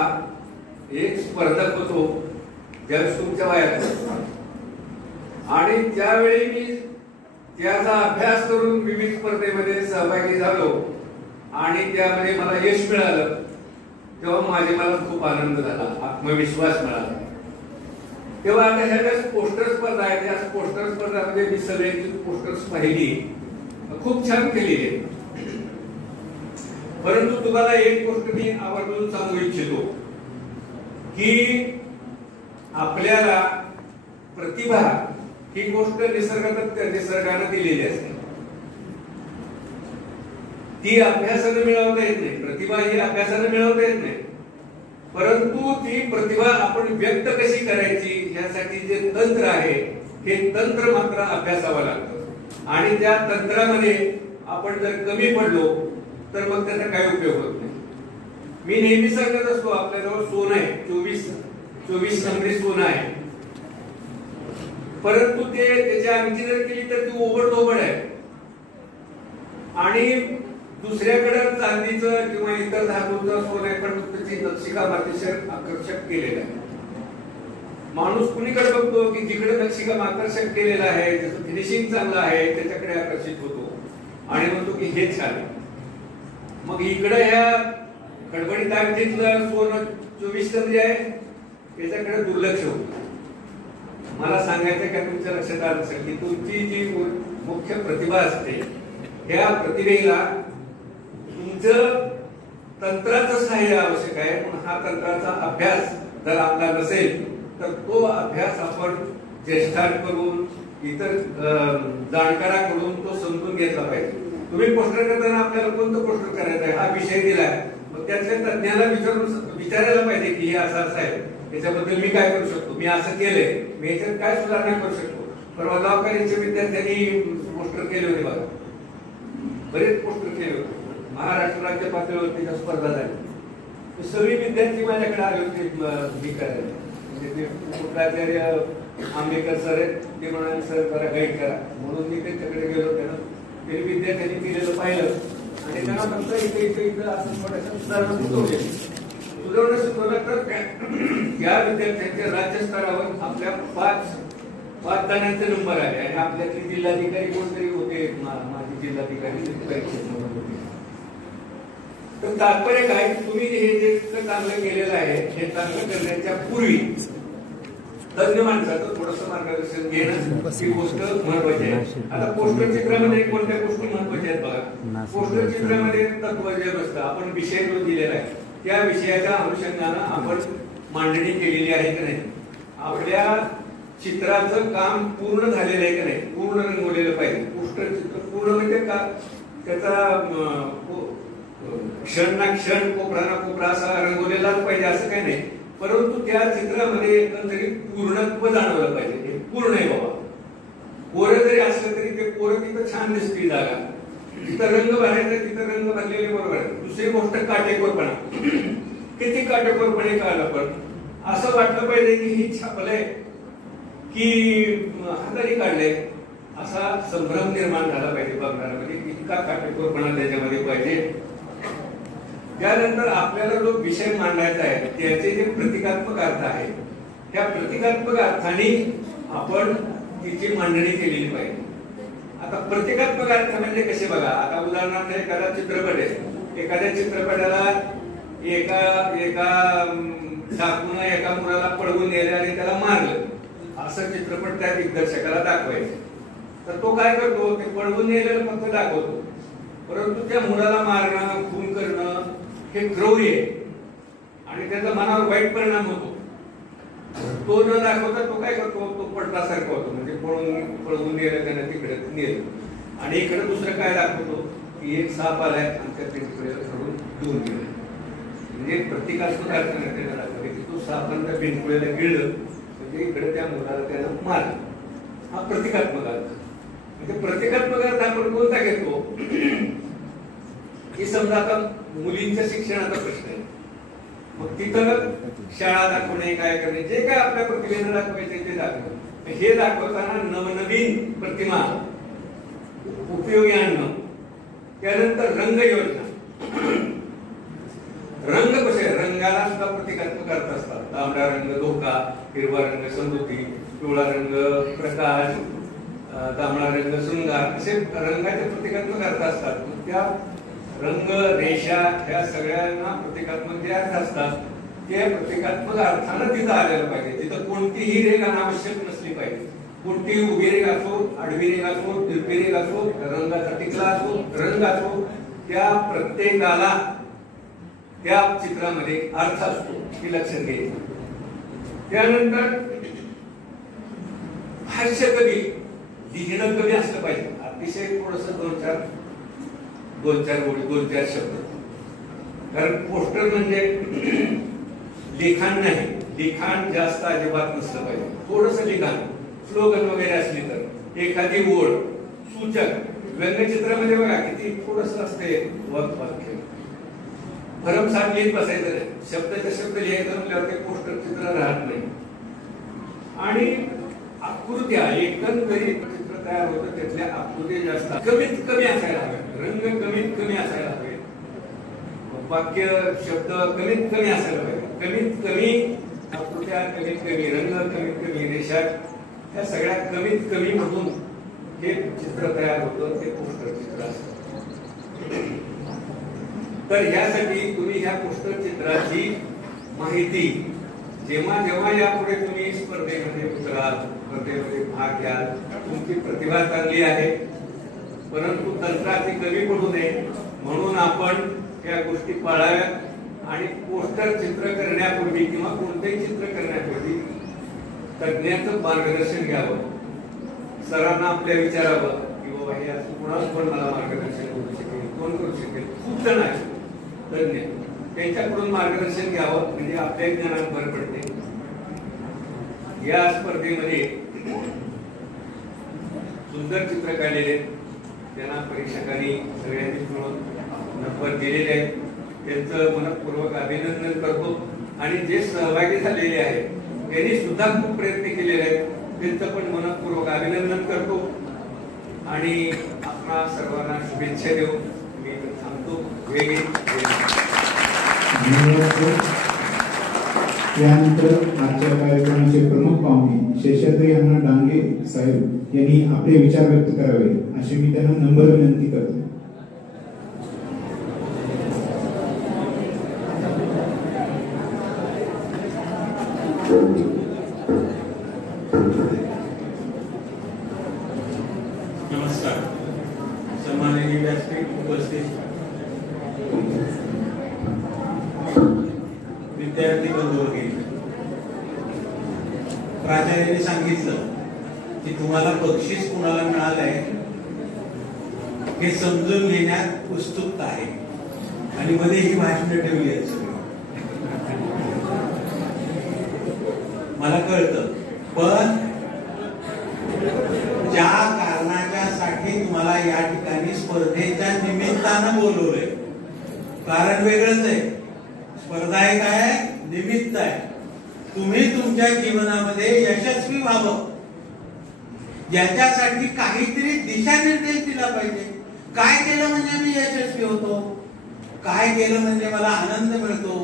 एक स्पर्धक होतो ज्यावेळेस तुमच्या वयात, आणि त्यावेळी मी त्याचा अभ्यास करून विविध स्पर्धेमध्ये सहभागी झालो आणि त्यामध्ये मला यश मिळालं, तेव्हा मला खूप आनंद झाला, आत्मविश्वास मिळाला. तेव्हा आता ह्या पोस्टर स्पर्धा आहे, त्या पोस्टर स्पर्धामध्ये मी सगळ्यांची पोस्टर्स पाहिली, खूप छान केली आहे. परंतु तुम्हाला एक गोष्ट मी आवर्जून सांगू इच्छितो की आपल्याला प्रतिभा ही गोष्ट निसर्गाने दिलेली असते. ती अभ्यासाने मिळवता येत नाही. प्रतिभा ही अभ्यासाने मिळवता येत नाही, परंतु ती प्रतिभा आपण व्यक्त कशी करायची यासाठी जे तंत्र आहे हे तंत्र मात्र अभ्यासावं लागतं. आणि त्या तंत्रामध्ये आपण जर कमी पडलो तर मग त्याचा काही उपयोग होत नाही. मी नेहमी सांगत असतो, आपल्याजवळ सोनं आहे, 24 नंबरी सोनं आहे, परंतु त्याची अंगठी जर केली तर ती ओबड आहे. आणि दुसऱ्याकडे चांदीचं किंवा इतर धातूचं सोनं आहे, पण त्याची नक्षीकाम अतिशय आकर्षक केलेलं आहे. माणूस कुणीकडे बघतो की जिकडे नक्षीकाम आकर्षक केलेलं आहे, त्याचं फिनिशिंग चांगलं आहे, त्याच्याकडे आकर्षित होतो आणि म्हणतो की हे छान. मग इकडे ह्या खडबडीत अंगठीतलं सोनं 24 नंबरी आहे, याच्याकडे दुर्लक्ष होतं. मला सांगायचं का तुमच्या लक्षात आलं असेल की तुमची जी मुख्य प्रतिभा असते त्या प्रतिभेला तुमचं तंत्राचं सहाय्य आवश्यक आहे. पण हा तंत्राचा अभ्यास जर आपला नसेल तर तो अभ्यास आपण ज्येष्ठांकडून इतर जाणकारांकडून तो समजून घेतला पाहिजे. तुम्ही पोस्टर करताना आपल्याला कोणतं पोस्टर करायचं आहे हा विषय दिलाय, मग त्यातल्या तज्ञाला विचारायला पाहिजे की हे असं आहे, त्याच्याबद्दल मी काय करू शकतो, मी असं केलंय, मी याच्यात काय सुधारणा करू शकतो. परवा लॉ कॉलेजच्या विद्यार्थ्यांनी पोस्टर केले होते बघा, बरेच पोस्टर केले होते. महाराष्ट्र राज्य पातळीवरती स्पर्धा झाली, सगळी विद्यार्थी माझ्याकडे आले होते हे करायला. म्हणजे प्राचार्य आंबेकर सर आहेत, ते म्हणाले सर जरा गाईड करा, म्हणून मी त्यांच्याकडे गेलो. त्यांनी विद्यार्थ्यांनी केलेलं पाहिलं आणि त्यांना फक्त इथे असं थोडंसं सुधारणा सुचवले. सुधारणा सुचवलं तर या विद्यार्थ्यांच्या राज्यस्तरावर आपल्या पाच जणांचे नंबर आले आणि आपल्यातले जिल्हाधिकारी कोणतरी होते, माझे जिल्हाधिकारी परीक्षेत. तर तात्पर्य काय, तुम्ही हे जे चांगलं केलेलं आहे हे चांगलं करण्याच्या पूर्वी तज्ञ माणसाचं थोडंसं मार्गदर्शन घेणं ही गोष्ट महत्वाची आहे. आता पोस्टर चित्रामध्ये कोणत्या गोष्टी महत्वाच्या आहेत बघा. पोस्टर चित्रामध्ये तत्व जे असतं, आपण विषय जो दिलेला आहे त्या विषयाच्या अनुषंगानं आपण मांडणी केलेली आहे की नाही. आपल्या चित्राचं काम पूर्ण झालेलं आहे का नाही, पूर्ण रंगवलेलं पाहिजे. पोस्टर चित्र पूर्ण म्हणजे का त्याचा क्षण ना क्षण, कोपरा ना कोपरा असा रंगवलेलाच पाहिजे असं काही नाही. परंतु त्या चित्रामध्ये एकंदरीत पूर्णत्व जाणवलं पाहिजे. हे पूर्ण आहे बाबा. पोरं जरी असलं तरी ते पोरं तिथं छान दिसतील जागा, तिथं रंग भरायचा, तिथं रंग भरलेले बरोबर आहे. दुसरी गोष्ट काटेकोरपणा. किती काटेकोरपणे काढलं पण असं वाटलं पाहिजे की ही छापलंय की हाताने काढलंय, असा संभ्रम निर्माण झाला पाहिजे बघणाऱ्यामध्ये. इतका काटेकोरपणा त्याच्यामध्ये पाहिजे. त्यानंतर आपल्याला जो विषय मांडायचा आहे त्याचे जे प्रतिकात्मक अर्थ आहे, त्या प्रतिकात्मक अर्थाने आपण तिची मांडणी केलेली पाहिजे. आता प्रतिकात्मक अर्थ म्हणजे कसे बघा, आता उदाहरणार्थ एखादा चित्रपट आहे, एखाद्या चित्रपटाला एका डाकून एका मुलाला पळवून नेले आणि त्याला मारलं, असं चित्रपट त्या दिग्दर्शकाला दाखवायचं. तर तो काय करतो, ते पळवून नेलेलं फक्त दाखवतो, परंतु त्या मुलाला मारणं, खून करणं हे क्रौर्य आहे आणि त्याचा मनावर वाईट परिणाम होतो. तो न दाखवता तो काय करतो, तो पडतासारखा होतो, म्हणजे पळवून नेलं त्याने, तिकडे नेलं. आणि इकडे दुसरं काय दाखवतो की एक साप आलाय आणि त्या पिंपळेला सोडून घेऊन गेलं. म्हणजे प्रतिकात्मक अर्थ त्याला दाखवले की तो सापानं त्या पिंपळेला गिळलं, म्हणजे इकडे त्या मुलाला त्यानं मारलं. हा प्रतिकात्मक अर्थ. म्हणजे प्रतिकात्मक अर्थ आपण कोणता घेतो की समजा आता मुलींच्या शिक्षणाचा प्रश्न आहे, मग तिथं शाळा दाखवणे, काय करणे, जे काय आपल्या प्रतिभेनं दाखवायचे ते दाखवणं. हे दाखवताना नवनवीन प्रतिमा उपयोगी आणणं. त्यानंतर रंग योजना. रंग कसे, रंगाला सुद्धा प्रतिकात्मक अर्थ असतात. तांबडा रंग धोका, हिरवा रंग समृद्धी, पिवळा रंग प्रकाश, तांबडा रंग शृंगार, असे रंगाचे प्रतिकात्मक अर्थ असतात. त्या रंग, रेषा ह्या सगळ्यांना प्रतिकात्मक जे अर्थ असतात ते प्रतिकात्मक अर्थानं तिथं आलेलं पाहिजे. तिथं कोणतीही रेघ अनावश्यक नसली पाहिजे. कोणतीही उभी रेघ असो, आडवी रेघ असो, तिरपी रेघ असो, रंगाचा टिकला असो, रंग असो, त्या प्रत्येकाला त्या चित्रामध्ये अर्थ असतो, हे लक्षात घ्यायचं. त्यानंतर भाष्य कवी लिहिणं कमी असलं पाहिजे. अतिशय थोडस दोन चार शब्द. कारण पोस्टर म्हणजे लिखाण नाही, लिखाण जास्त अजिबात नसलं पाहिजे. थोडस लिखाण, स्लोगन वगैरे असली तर, एखादी ओळ, सूचक. व्यंगचित्रामध्ये बघा किती थोडस असते वाक्य, भरमसाठ लिहित बसायचं नाही. शब्दाच्या शब्द लिहायचं म्हटल्यावर ते पोस्टर चित्र राहत नाही. आणि आकृत्या एकंदरीत चित्र तयार होतं, त्यातल्या आकृत्या जास्त कमीत कमी असायला हव्या, रंग कमीत कमी असायला हवे, वाक्य शब्द कमीत कमी असायला पाहिजे. कमीत कमी आकृत्या, कमीत कमी रंग, कमीत कमी रेषा, ह्या सगळ्या कमीत कमी मधून हे चित्र तयार होतं, ते पोस्टर चित्र असतं. तर यासाठी तुम्ही ह्या पोस्टर चित्राची माहिती जेव्हा जेव्हा यापुढे तुम्ही स्पर्धेमध्ये उतराल, स्पर्धेमध्ये भाग घ्याल, तुमची प्रतिभा चांगली आहे, परंतु तंत्राची कमी पडू नये म्हणून आपण या गोष्टी पाळाव्यात. आणि पोस्टर चित्र करण्यापूर्वी किंवा कोणतेही चित्र करण्यापूर्वी तज्ञाचं मार्गदर्शन घ्यावं. सरांना आपल्या विचारावं की बाबा हे असं कुणाला पण मला मार्गदर्शन करू शकेल, कोण करू शकेल. खूप जण आहेत तज्ञ, त्यांच्याकडून मार्गदर्शन घ्यावं, म्हणजे आपल्या ज्ञानात भर पडते. या स्पर्धेमध्ये सुंदर चित्र काढलेले, त्यांना परीक्षकांनी सगळ्यांनी मिळून नंबर दिलेले आहेत, त्यांचं मनपूर्वक अभिनंदन करतो. आणि जे सहभागी झालेले आहेत त्यांनी सुद्धा खूप प्रयत्न केलेले आहेत, त्यांचं पण मनपूर्वक अभिनंदन करतो. आणि आपणा सर्वांना शुभेच्छा देऊ. मी थांबतो. यानंतर आजच्या कार्यक्रमाचे प्रमुख पाहुणे शेषाद्री अण्णा डांगे साहेब यांनी आपले विचार व्यक्त करावे अशी मी त्यांना नम्र विनंती करतो. नमस्कार. सन्माननीय व्यासपीठ उपस्थित विद्यार्थी बंधू वगैरे, प्राचार्य यांनी सांगितलं की तुम्हाला बक्षीस कुणाला मिळालंय हे समजून घेण्यात उत्सुकता आहे आणि मध्ये ही भाषणं ठेवली आहेत सगळी. मला कळतं, पण ज्या कारणाच्या साठी तुम्हाला या ठिकाणी स्पर्धेच्या निमित्तानं बोलवलंय, कारण वेगळंच आहे. स्पर्धा एक आहे, निमित्त आहे. तुम्ही तुमच्या जीवनामध्ये यशस्वी व्हावं याच्यासाठी काहीतरी दिशानिर्देश दिला पाहिजे. काय केलं म्हणजे मी यशस्वी होतो, काय केलं म्हणजे मला आनंद मिळतो,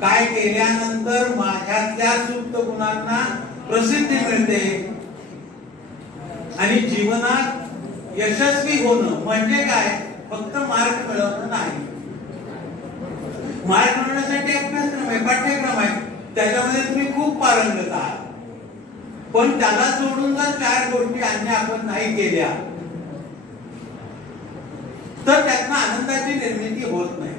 काय केल्यानंतर माझ्यातल्या सुप्त गुणांना प्रसिद्धी मिळते. आणि जीवनात यशस्वी होणं म्हणजे काय, फक्त मार्क मिळवणं नाही. मार्क मिळवण्यासाठी अभ्यासक्रम आहे, पाठ्यक्रम आहे, त्याच्यामध्ये तुम्ही खूप पारंगत आहात. पण त्याला सोडून जर 4 गोष्टी अन्य आपण नाही केल्या तर त्यातनं आनंदाची निर्मिती होत नाही,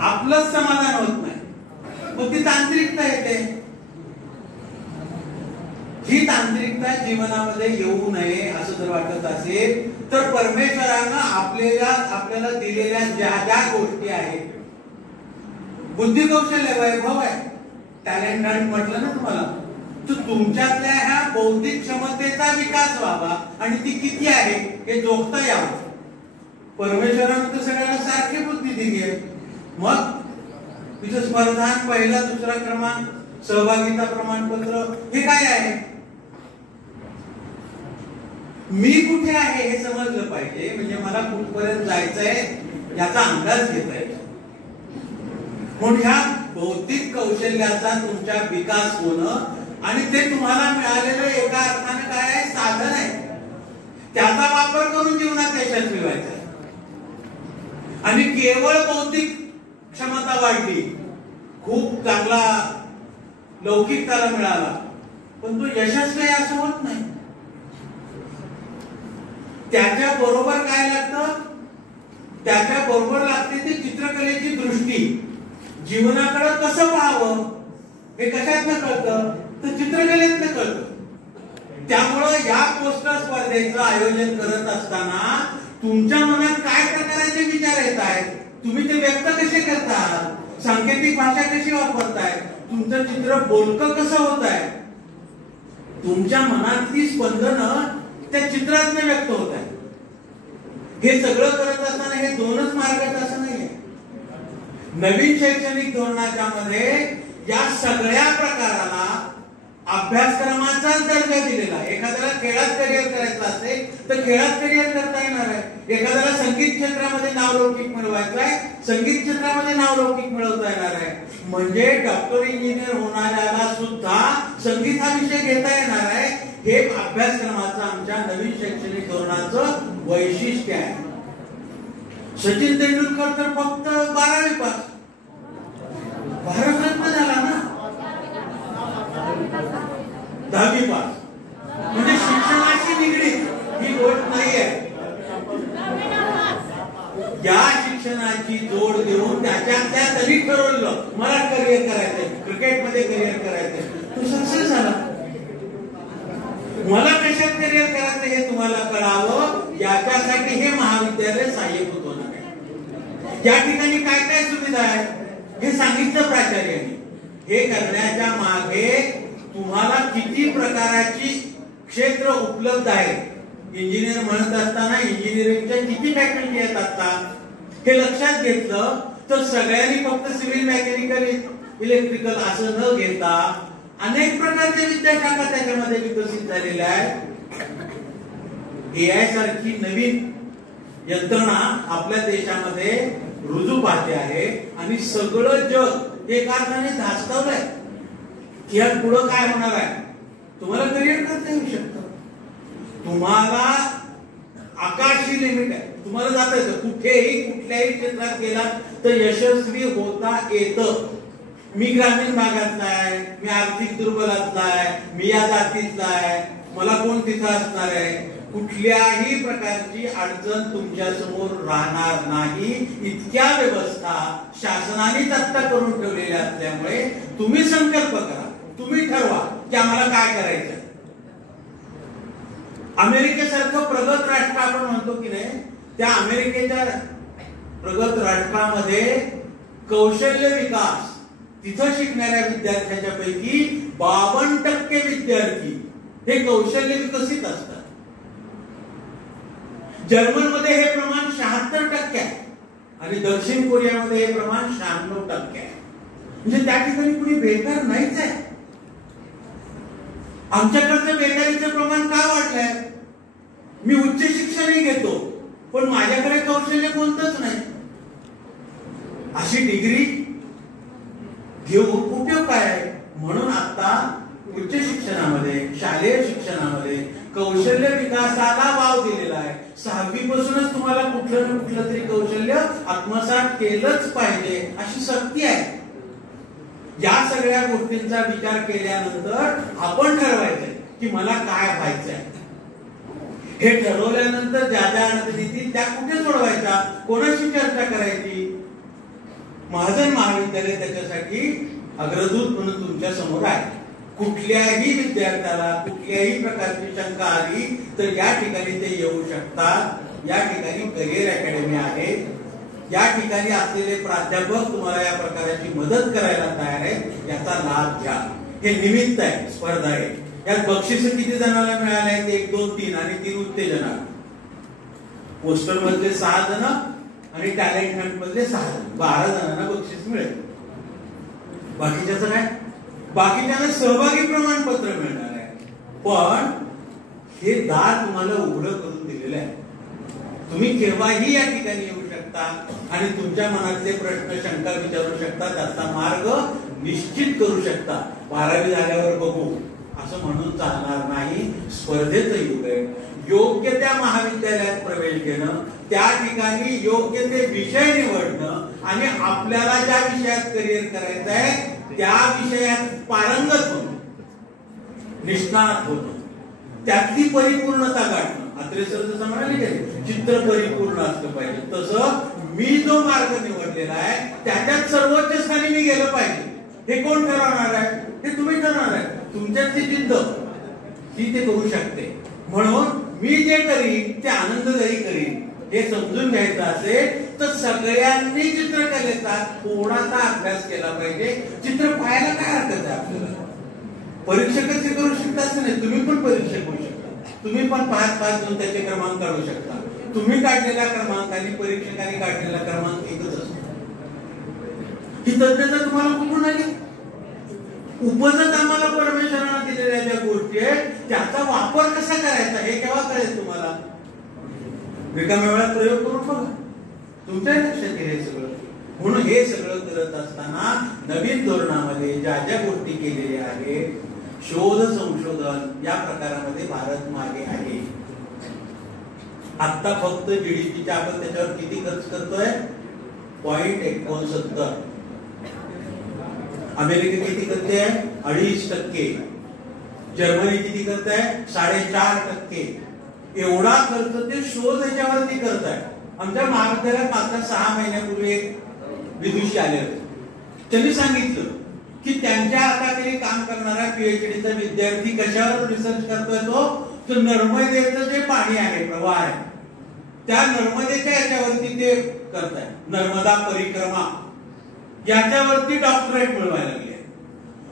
आपलंच समाधान होत नाही. मग ती तांत्रिकता येते. ही तांत्रिकता जीवनामध्ये येऊ नये असं जर वाटत असेल तर परमेश्वरानं आपल्याला दिलेल्या ज्या ज्या गोष्टी आहेत, बुद्धी कौशल्य वैभव आहे, टॅलेंट म्हटलं ना तुम्हाला, तर तुमच्यातल्या ह्या बौद्धिक क्षमतेचा विकास व्हावा आणि ती किती आहे हे जोखता यावं. परमेश्वरानं तर सगळ्यांना सारखी बुद्धी दिली आहे. मग तिथं स्पर्धा, पहिला दुसरा क्रमांक, सहभागिता प्रमाणपत्र, हे काय आहे? मी कुठे आहे हे समजलं पाहिजे, म्हणजे मला कुठपर्यंत जायचंय याचा अंदाज घेता येईल. म्हणून ह्या बौद्धिक कौशल्याचा तुमच्या विकास होणं आणि ते तुम्हाला मिळालेलं एका अर्थाने काय आहे, साधन आहे. त्याचा वापर करून जीवनात यशस्वी व्हायचं. आणि केवळ बौद्धिक क्षमता वाढली, खूप चांगला लौकिक त्याला मिळाला, पण तो यशस्वी असं होत नाही. त्याच्या बरोबर काय लागतं, त्याच्या बरोबर लागते ती चित्रकलेची दृष्टी. जीवनाकडे कसं पाहावं हे कशातनं कळतं, तर चित्रकलेतनं कळतं. त्यामुळं या पोस्टर स्पर्धेचं आयोजन करत असताना तुमच्या मनात काय प्रकारचे विचार येत आहेत, तुम्ही ते व्यक्त कसे करतात, सांकेतिक भाषा कशी वापरताय, तुमचं चित्र बोलकं कसं होत आहे, तुमच्या मनातली स्पंदनं त्या चित्रातनं व्यक्त होत आहे. हे सगळं करत असताना हे 2च मार्ग आहेत असं नाहीये. नवीन शैक्षणिक धोरणाच्या मध्ये या सगळ्या प्रकाराला अभ्यासक्रमाचाच दर्जा दिलेला आहे. एखाद्याला खेळात करिअर करायचं असेल तर खेळात करिअर करता येणार आहे. एखाद्याला संगीत क्षेत्रामध्ये नावलौकिक मिळवायचं आहे, संगीत क्षेत्रामध्ये नावलौकिक मिळवता येणार आहे. म्हणजे डॉक्टर इंजिनियर होणाऱ्याला सुद्धा संगीत हा विषय घेता येणार आहे. हे अभ्यासक्रमाचं आमच्या नवीन शैक्षणिक धोरणाचं वैशिष्ट्य आहे. सचिन तेंडुलकर तर फक्त 12वी पास, भारतरत्न झाला ना, 10वी पास. म्हणजे शिक्षणाशी निगडीत ही गोष्ट नाहीये. या शिक्षणाची जोड देऊन त्याच्या तरी ठरवलं मला करिअर करायचंय, क्रिकेटमध्ये करिअर करायचंय, तो सक्सेस झाला. मला कशात करिअर करायचं हे तुम्हाला कळावं याच्यासाठी हे महाविद्यालय सहाय्यक होतं ना. या ठिकाणी काय काय सुविधा आहेत हे सांगितलं प्राचार्यांनी. हे करण्याच्या मागे तुम्हाला किती प्रकारची क्षेत्र उपलब्ध आहेत, इंजिनियर म्हणत असताना इंजिनिअरिंगच्या किती फॅकल्टी आहेत आता हे लक्षात घेतलं तर सगळ्यांनी फक्त सिव्हिल, मेकॅनिकल, इलेक्ट्रिकल असं न घेता अनेक प्रकारच्या विद्याशाखा त्याच्यामध्ये विकसित झालेल्या आहेत. AI सारखी नवीन यंत्रणा आपल्या देशामध्ये रुजू पाहते आहे आणि सगळं जग एका अर्थाने धास्तावलंय की या पुढं काय होणार आहे. तुम्हाला करिअर करता येऊ शकतं, तुम्हाला आकाशी लिमिट आहे, तुम्हाला जाता येतं कुठेही कुठल्याही क्षेत्रात गेला तर यशस्वी होता येतं. मी ग्रामीण भागातला आहे, मी आर्थिक दुर्बलातला आहे, मी या जातीतला आहे, मला कोण तिथं असणार आहे, कुठल्याही प्रकारची अडचण तुमच्या समोर राहणार नाही. इतक्या व्यवस्था शासनाने आत्ता करून ठेवलेल्या असल्यामुळे तुम्ही संकल्प करा. तुम्ही ठरवा की आम्हाला काय करायचं. अमेरिकेसारखं प्रगत राष्ट्र आपण म्हणतो की नाही, त्या अमेरिकेच्या प्रगत राष्ट्रामध्ये कौशल्य विकास, तिथं शिकणाऱ्या विद्यार्थ्यांच्या पैकी 52% विद्यार्थी हे कौशल्य विकसित असतात. जर्मनमध्ये हे प्रमाण 76% आहे आणि दक्षिण कोरियामध्ये हे प्रमाण 96% आहे. म्हणजे त्या ठिकाणी कुणी बेकार नाहीच आहे. आमच्याकडचं बेकारीचं प्रमाण का वाढलंय? मी उच्च शिक्षणही घेतो पण माझ्याकडे कौशल्य कोणतंच नाही. अशी डिग्री घेऊन उपयोग काय आहे? म्हणून आता उच्च शिक्षणामध्ये, शालेय शिक्षणामध्ये कौशल्य विकासाला वाव दिलेला आहे. 6वी पासूनच तुम्हाला कुठलं ना कुठलं तरी कौशल्य आत्मसात केलंच पाहिजे अशी सक्ती आहे. या सगळ्या गोष्टींचा विचार केल्यानंतर आपण ठरवायचंय की मला काय व्हायचंय. हे ठरवल्यानंतर ज्या ज्या अडचणी त्या कुठे सोडवायच्या, कोणाशी चर्चा करायची. महाजन महाविद्यालय त्याच्यासाठी अग्रदूत म्हणून तुमच्या समोर आहे. कुठल्याही विद्यार्थ्याला कुठल्याही प्रकारची शंका आली तर या ठिकाणी ते येऊ शकतात. या ठिकाणी करिअर अकॅडमी आहे. या ठिकाणी असलेले प्राध्यापक तुम्हाला या प्रकारची मदत करायला तयार आहेत. याचा लाभ घ्या. हे निमित्त आहे, स्पर्धा आहे. यात बक्षीस किती जणांना मिळाले आहेत? 1, 2, 3 आणि 3 उत्तेजना. पोस्टर मधले 6 जण आणि टॅलेंट हंट मधले 6 जण, 12 जणांना बक्षीस मिळेल. बाकीच्याचं काय? बाकीच्यांना सहभागी प्रमाणपत्र मिळणार आहे. पण हे दार तुम्हाला उघडं करून दिलेलं आहे. तुम्ही केव्हाही या ठिकाणी येऊ शकता आणि तुमच्या मनातले प्रश्न शंका विचारू शकता. त्याचा मार्ग निश्चित करू शकता. 12वी झाल्यावर बघू असं म्हणून चालणार नाही. स्पर्धेचं युग आहे. योग्य त्या महाविद्यालयात प्रवेश घेणं, त्या ठिकाणी योग्य ते विषय निवडणं आणि आपल्याला ज्या विषयात करिअर करायचं आहे त्या विषयात पारंगत होणं, निष्णात होणं, त्यातली परिपूर्णता गाठणं. अत्रे सर जसं म्हणाले चित्र परिपूर्ण असलं पाहिजे, तसं मी जो मार्ग निवडलेला आहे त्याच्यात सर्वोच्च स्थानी मी गेलं पाहिजे. हे कोण ठरवणार आहे? हे तुम्ही ठरवणार आहे. तुमच्यातली जिद्द ही ते करू शकते. म्हणून मी जे करीन ते आनंददायी करीन हे समजून घ्यायचं असेल तर सगळ्यांनी चित्रकलेचा थोडासा अभ्यास केला पाहिजे. चित्र पाहायला काय हरकत आहे आपल्याला? परीक्षकच हे करू शकता असं नाही. तुम्ही पण परीक्षक होऊ शकता. तुम्ही पण 5-5 देऊन त्याचे क्रमांक काढू शकता. तुम्ही काढलेला क्रमांक आणि परीक्षकांनी काढलेला क्रमांक एकच असतो. ही तज्ञता तुम्हाला कुठून आली? उपजत आम्हाला परमेश्वराने दिलेल्या ज्या गोष्टी आहेत त्याचा वापर कसा करायचा हे केव्हा कळेल तुम्हाला? रिकाम्या वेळात प्रयोग करून बघा. तुमच्या लक्षात येईल हे सगळं. म्हणून हे सगळं करत असताना नवीन धोरणामध्ये ज्या ज्या गोष्टी केलेल्या आहेत, शोध संशोधन या प्रकारामध्ये भारत मागे आहे. आता फक्त जीडीपीच्या आपण त्याच्यावर किती खर्च करतोय? 0.69. अमेरिका किती करते? 2.5%. जर्मनी किती करत आहे? 4.5%. एवढा खर्च ते शोध याच्यावरती करत आहे. आमच्या महाविद्यालयात मात्र 6 महिन्यापूर्वी एक विदुषी आले होते. त्यांनी सांगितलं की त्यांच्या हाताखाली काम करणारा पीएचडीचा विद्यार्थी कशावर रिसर्च करतोय? तो नर्मदेचं जे पाणी आहे, प्रवाह आहे, त्या नर्मदेच्या याच्यावरती ते करताय. नर्मदा परिक्रमा याच्यावरती डॉक्टरेट मिळवायला लागले.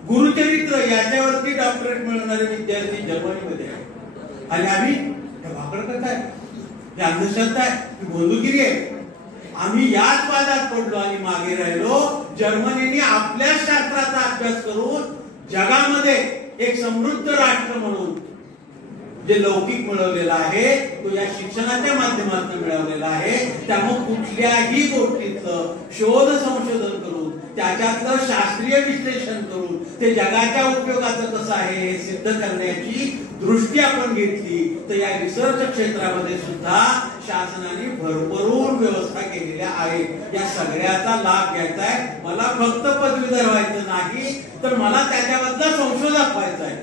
गुरुचरित्र याच्यावरती डॉक्टरेट मिळवणारे विद्यार्थी जर्मनीमध्ये आहे. आणि आम्ही भाकड करताय, ही अंधश्रद्धा आहे, ही बंधुगिरी आहे. आम्ही याच वादात पडलो आणि मागे राहिलो. जर्मनीने आपल्या शास्त्राचा अभ्यास करून जगामध्ये एक समृद्ध राष्ट्र म्हणून जे लौकिक मिळवलेला आहे तो या शिक्षणाच्या माध्यमातून मिळवलेला आहे. त्यामुळे कुठल्याही गोष्टीचं शोध संशोधन करून त्याच्यातलं शास्त्रीय विश्लेषण करून ते जगाच्या उपयोगाचं कसं आहे हे सिद्ध करण्याची दृष्टी आपण घेतली तर या रिसर्च क्षेत्रामध्ये सुद्धा शासनाने भरभरून व्यवस्था केलेल्या आहेत. या सगळ्याचा लाभ घ्यायचा आहे. मला फक्त पदवीधर व्हायचं नाही तर मला त्याच्याबद्दल संशोधक व्हायचं आहे.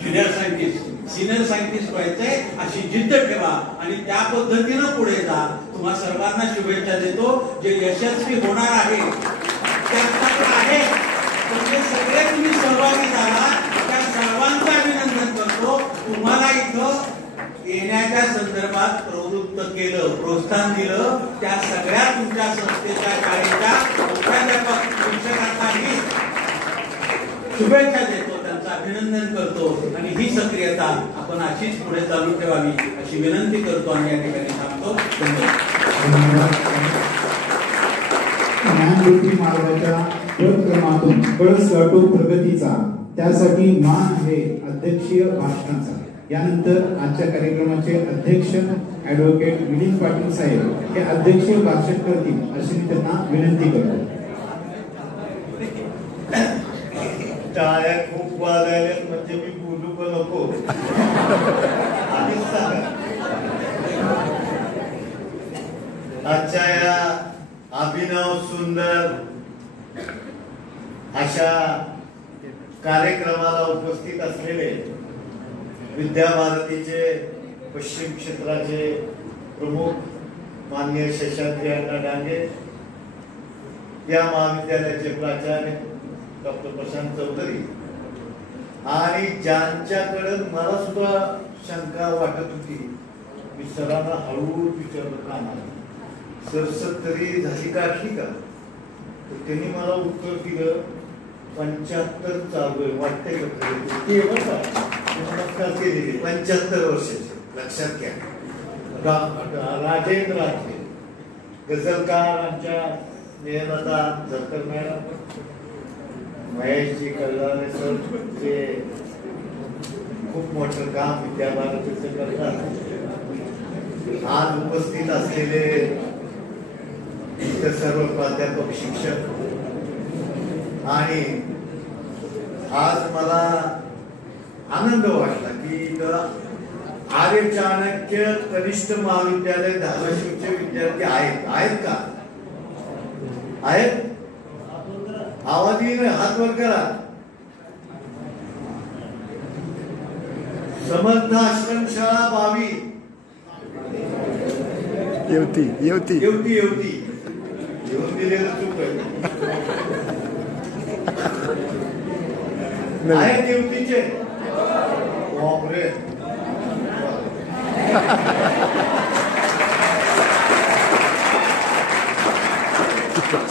ज्युनियर सायंटिस्ट, सिनियर सायंटिस्ट व्हायचंय अशी जिद्द ठेवा आणि त्या पद्धतीनं पुढे जा. तुम्हा सर्वांना शुभेच्छा देतो. जे यशस्वी होणार आहे आहे म्हणजे सगळे तुम्ही सहभागी झालात, त्या सर्वांचं अभिनंदन करतो. तुम्हाला इथं येण्याच्या संदर्भात प्रवृत्त केलं, प्रोत्साहन दिलं, त्या सगळ्या तुमच्या संस्थेच्या शाळेच्या मुख्याध्यापक शिक्षकांनाही शुभेच्छा देतो, त्यांचं अभिनंदन करतो आणि ही सक्रियता आपण अशीच पुढे चालू ठेवावी अशी विनंती करतो आणि या ठिकाणी थांबतो. धन्यवाद. ज्ञानज्योती मार्गाच्या उपक्रमातून कळस गाठो प्रगतीचा, त्यासाठी मान आहे अध्यक्षीय भाषणाचा. यानंतर आजच्या कार्यक्रमाचे अध्यक्ष ऍडव्होकेट मिलिंद पाटील साहेब हे अध्यक्षीय भाषण करतील अशी मी त्यांना विनंती करतो. टाळ्या खूप वाजायल्यात म्हणजे मी बोलू पण नको आधीच सांगा. आजच्या या अभिनव सुंदर अशा कार्यक्रमाला उपस्थित असलेले विद्याभारतीचे पश्चिम क्षेत्राचे प्रमुख माननीय शशाद्री अण्णा डांगे, या महाविद्यालयाचे प्राचार्य डॉक्टर प्रशांत चौधरी आणि ज्यांच्याकडे मला सुद्धा शंका वाटत होती, मी सरांना हळूहळू विचारलं का नाही सरसत्तरी झाली का ठीक आहे, तर त्यांनी मला उत्तर दिलं 75 चालू आहे. वाटतंय का ते नमस्कार केलेले 75 वर्षाचे, लक्षात घ्या. राजेंद्र राजे गझलकार आमच्या स्नेहलता झरकर मॅडम, महेशजी कल्लाने सर ते खूप मोठं काम विद्याभारतीचं करतात. आज उपस्थित असलेले इतर सर्व प्राध्यापक शिक्षक आणि आज मला आनंद वाटला की आर्य चाणक्य कनिष्ठ महाविद्यालय धाराशिवचे विद्यार्थी आहेत का? आहेत? आवाज येईल, हात वर करा. समर्थ आश्रमशाळा 22 येवती येवती येवती येवती येऊन दिलेलं चूक आहे येवतीचे. बापरे,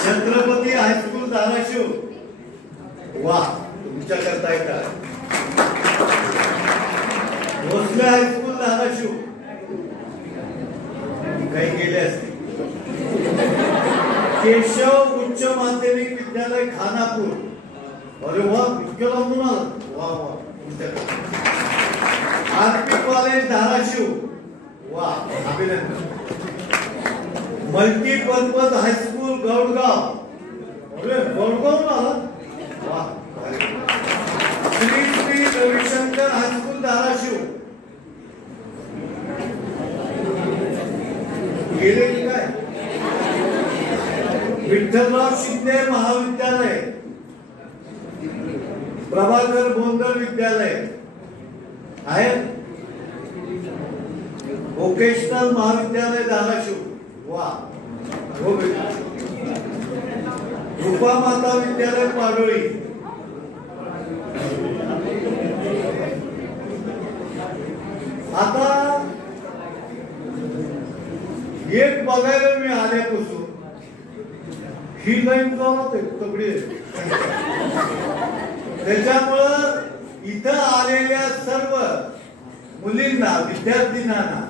छत्रपती हायस्कूल धाराशिव, वा तुमच्या करताय का? भोसले हायस्कूल धाराशिव काही गेले असते. केशव उच्च माध्यमिक विद्यालय खानापूर, अरे वा इतक्या लांबून आला, वा वा तुमच्याकडे. आरपी कॉलेज धाराशिव, वा अभिनंदन. मल्टीपर्पज हायस्कूल गौडगाव, अरे गौडगाव आला, वा. श्री श्री रविशंकर हायस्कूल धाराशिव गेले की काय? विठ्ठलराव शिंदे महाविद्यालय, प्रभाकर बोंदर विद्यालय आहे. व्होकेशनल महाविद्यालय धाराशिव, वा. रूपा माता विद्यालय पाडोळी, आता एक बघायला मी आल्यापासून ही लाईन जात तगडी, त्याच्यामुळं इथं आलेल्या सर्व मुलींना विद्यार्थ्यांना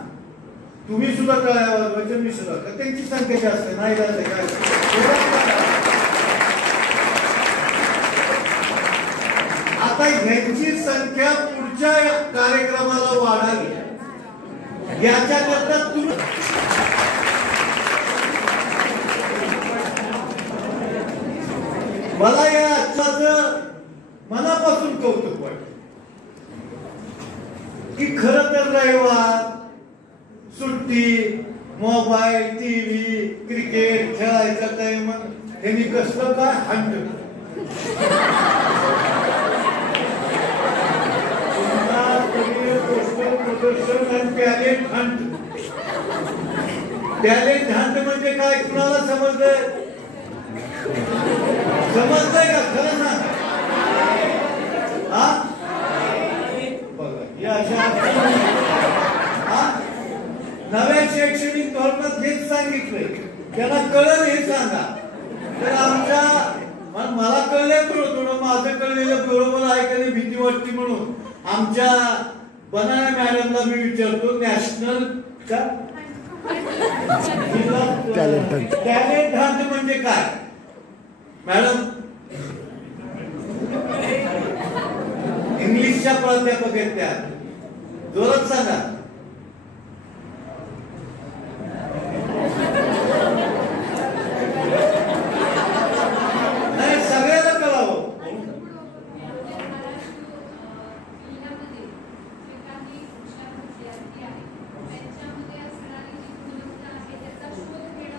तुम्ही सुद्धा कळावं, वचन मी सुद्धा त्यांची संख्या जास्त नाही जाते काय. आता ह्यांची संख्या पुढच्या कार्यक्रमाला वाढावी याच्याकरता तुम्ही मला या आजचं मनापासून कौतुक वाटतं की खरं तर रविवार सुट्टी, मोबाईल, टीव्ही, क्रिकेट खेळायचा टाइम, त्यांनी कसलं काय Hunt talent Hunt. Talent Hunt म्हणजे काय कुणाला समजलंय? समजलंय का? खरं सांग. हा बघा हे अशा नव्या शैक्षणिक धोरणात हेच सांगितलंय. त्याला कळलं हे सांगा. तर आमच्या मला कळलं थोडं माझं कळलेलं बरोबर आहे का नाही भीती वाटते म्हणून आमच्या बनाया मॅडमला मी विचारतो नॅशनल टॅलेंट हंट म्हणजे काय मॅडम. इंग्लिशच्या प्राध्यापक आहेत त्या जोरात सांगा. नाही सगळ्याला कळावं.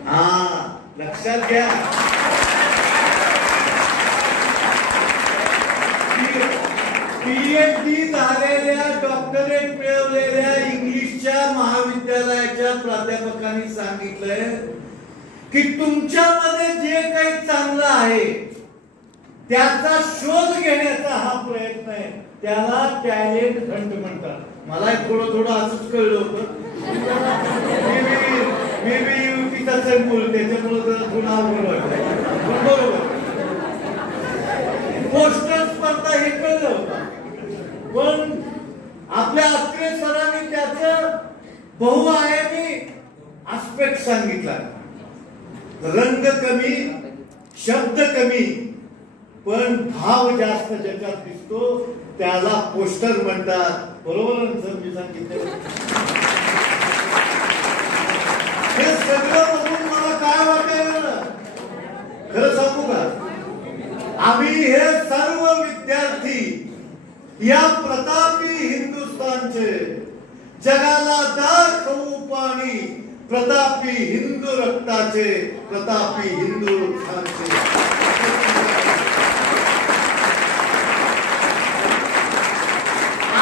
हा लक्षात घ्या. PhD झालेल्या डॉक्टरेट मिळवलेल्या इंग्लिशच्या महाविद्यालयाच्या प्राध्यापकांनी सांगितलंय की तुमच्यामध्ये जे काही चांगलं आहे त्याचा शोध घेण्याचा हा प्रयत्न आहे. त्याला टॅलेंट हंट म्हणतात. मला थोडं असंच कळलं होतं. मी युपीचा मूल त्याच्यामुळे जरा थोडं अवघड वाटतं. बरोबर पोस्टर स्पर्धा हे कळलं होतं. पण आपल्या अत्रे सरांनी त्याचं बहुआयामी आस्पेक्ट सांगितला. रंग कमी शब्द कमी पण भाव जास्त ज्याच्यात दिसतो त्याला पोस्टर म्हणतात. बरोबर मी सांगितलं. हे सगळं बघून मला काय वाटेल खरं सांगू का आम्ही हे सर्व विद्यार्थी या प्रतापी हिंदुस्थानचे जगाला दाखवू पाणी प्रतापी हिंदू रक्ताचे प्रतापी हिंदुस्थानचे.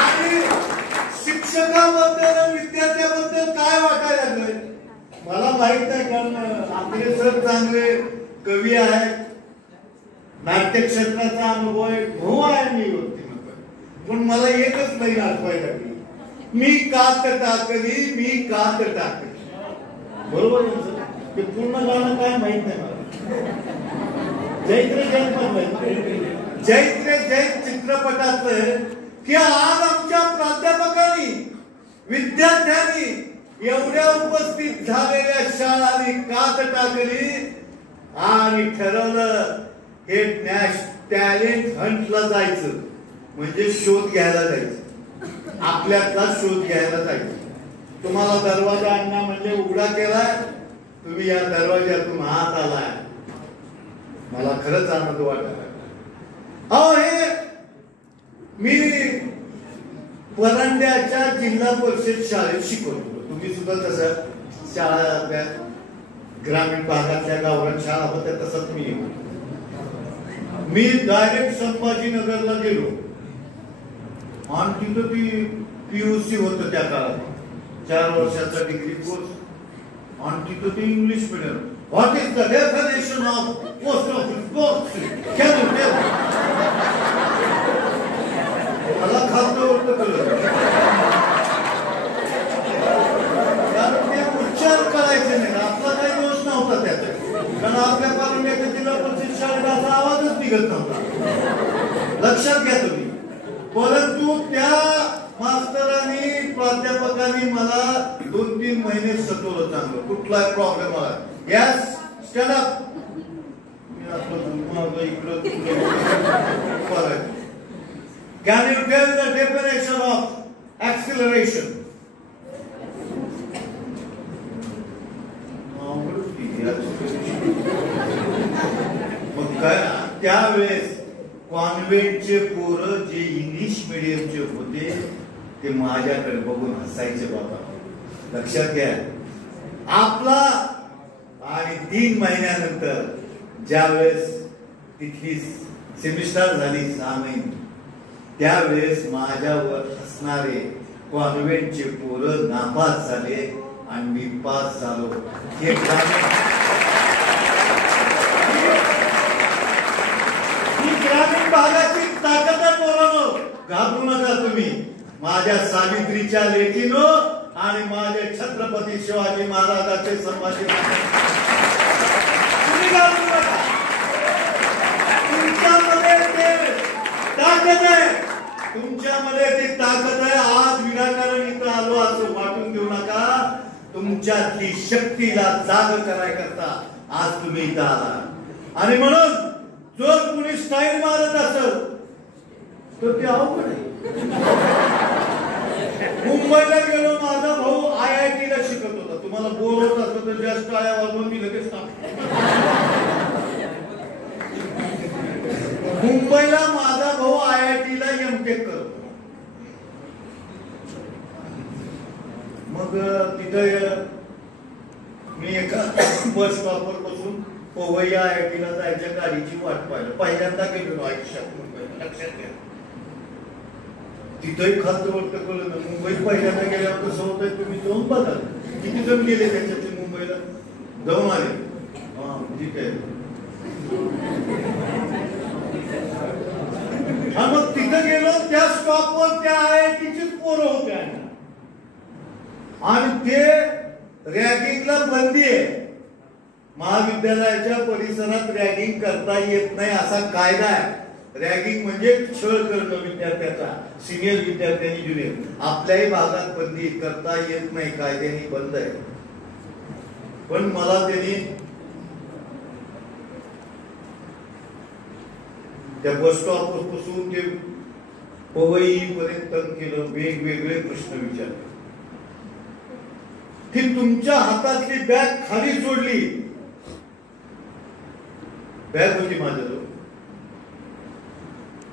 आणि शिक्षकाबद्दल विद्यार्थ्याबद्दल काय वाटायला लागलंय मला माहित नाही. कारण आपले सर चांगले कवी आहेत. नाट्य क्षेत्राचा अनुभव आहे. भाऊ आहे मी व्यक्तिमत्व. पण मला एकच नाही आठवायला लागली. मी कात टाकली. बरोबर ते पूर्ण गाणं काय माहित नाही मला. जैत्र जैत चित्रपटातलं की आज आमच्या प्राध्यापकांनी विद्यार्थ्यांनी एवढ्या उपस्थित झालेल्या शाळांनी कात टाकली आणि ठरवलं हे टॅलेंट हंटला जायचं म्हणजे शोध घ्यायला जायचं. आपल्यातला शोध घ्यायला जायचं. तुम्हाला दरवाजा आणला म्हणजे उघडा केलाय तुम्ही या दरवाज्यातून आत आलाय. मला खरंच आनंद वाटायला. अहो हे मी परांड्याच्या जिल्हा परिषद शाळेत शिकवतो. तुम्ही सुद्धा तसं शाळा ग्रामीण भागातल्या गावरान शाळा होत्या तसंच मी डायरेक्ट संभाजीनगरला गेलो आणि तिथं ती PUC होतं त्या काळात 4 वर्षाचा डिग्री कोर्स आणि तिथं ती English medium. What is the definition of post office box मला खातं होतं कारण ते उच्चार करायचे नाही. आपला काही दोष नव्हता त्याचा कारण आपल्या पारंड्याच्या जिल्हा परिषद शाळेत असा आवाजच निघत नव्हता. लक्षात घ्या तुम्ही. परंतु त्या मास्तरांनी प्राध्यापकांनी मला 2-3 महिने सतवलं चांगलं. कुठलाही प्रॉब्लेम आला yes stand up. Can you tell the definition of acceleration? मग काय त्यावेळेस कॉन्व्हेंटचे पोरं जे इंग्लिश मीडियमचे होते ते माझ्याकडे बघून हसायचे. बाबा लक्षात घ्या आपला. आणि 3 महिन्यानंतर ज्यावेळेस तिथली सेमिस्टर झाली 6 महिने त्यावेळेस माझ्यावर हसणारे कॉन्व्हेंटचे पोरं नापास झाले आणि मी पास झालो. हे ग्रामीण भागाची ताकद आहे पोरांनो, घाबरू नका तुम्ही. माझ्या सावित्रीच्या लेकीनो आणि माझे छत्रपती शिवाजी महाराजांचे संभाजी तुम्ही घाबरू नका. तुमच्यामध्ये ते ताकद आहे, तुमच्यामध्ये ती ताकद आहे. आज विनाकारण इथं आलो असं वाटून देऊ नका. तुमच्यातली शक्तीला जाग करायकरता आज तुम्ही इथं आला. आणि म्हणून जर कुणी स्टाईल मारत असेल तर ते अवघड आहे. मुंबईला गेलो, माझा भाऊ IIT ला शिकत होता. तुम्हाला बोर होत असत तर जास्त टाळ्या वाजवून मी लगेच मुंबईला माझा भाऊ IIT ला MTech करतो. मग तिथं मी एका बस स्टॉपवर बसून पवई IIT ला जायच्या गाडीची वाट पाहिलं. पहिल्यांदा गेलो आयुष्यात मुंबईला, लक्षात घ्या. तिथंही खास वाटतं कळलं ना. मुंबईत पहिल्यांदा गेल्यावर कसं होतं तुम्ही जाऊन बघा. किती जण गेले त्याच्यातले मुंबईला जाऊन आले. हा ठीक आहे. हा मग तिथं गेलो, त्या स्टॉपवर त्या IITचीच पोरं होत्या आणि ते रॅगिंगला बंदी आहे. महाविद्यालयाच्या परिसरात रॅगिंग करता येत नाही असा कायदा आहे. रॅगिंग म्हणजे छळ करणं विद्यार्थ्याचा, सिनियर विद्यार्थ्यांनी ज्युनियर. आपल्याही भागात बंदी करता येत नाही, कायद्याने बंद आहे. पण मला त्यांनी त्या बस स्टॉपवर पासून ते पवई पर्यंत केलं. वेगवेगळे प्रश्न विचारले. ती तुमच्या हातातली बॅग खाली सोडली, बॅग होती माझ्याजवळ,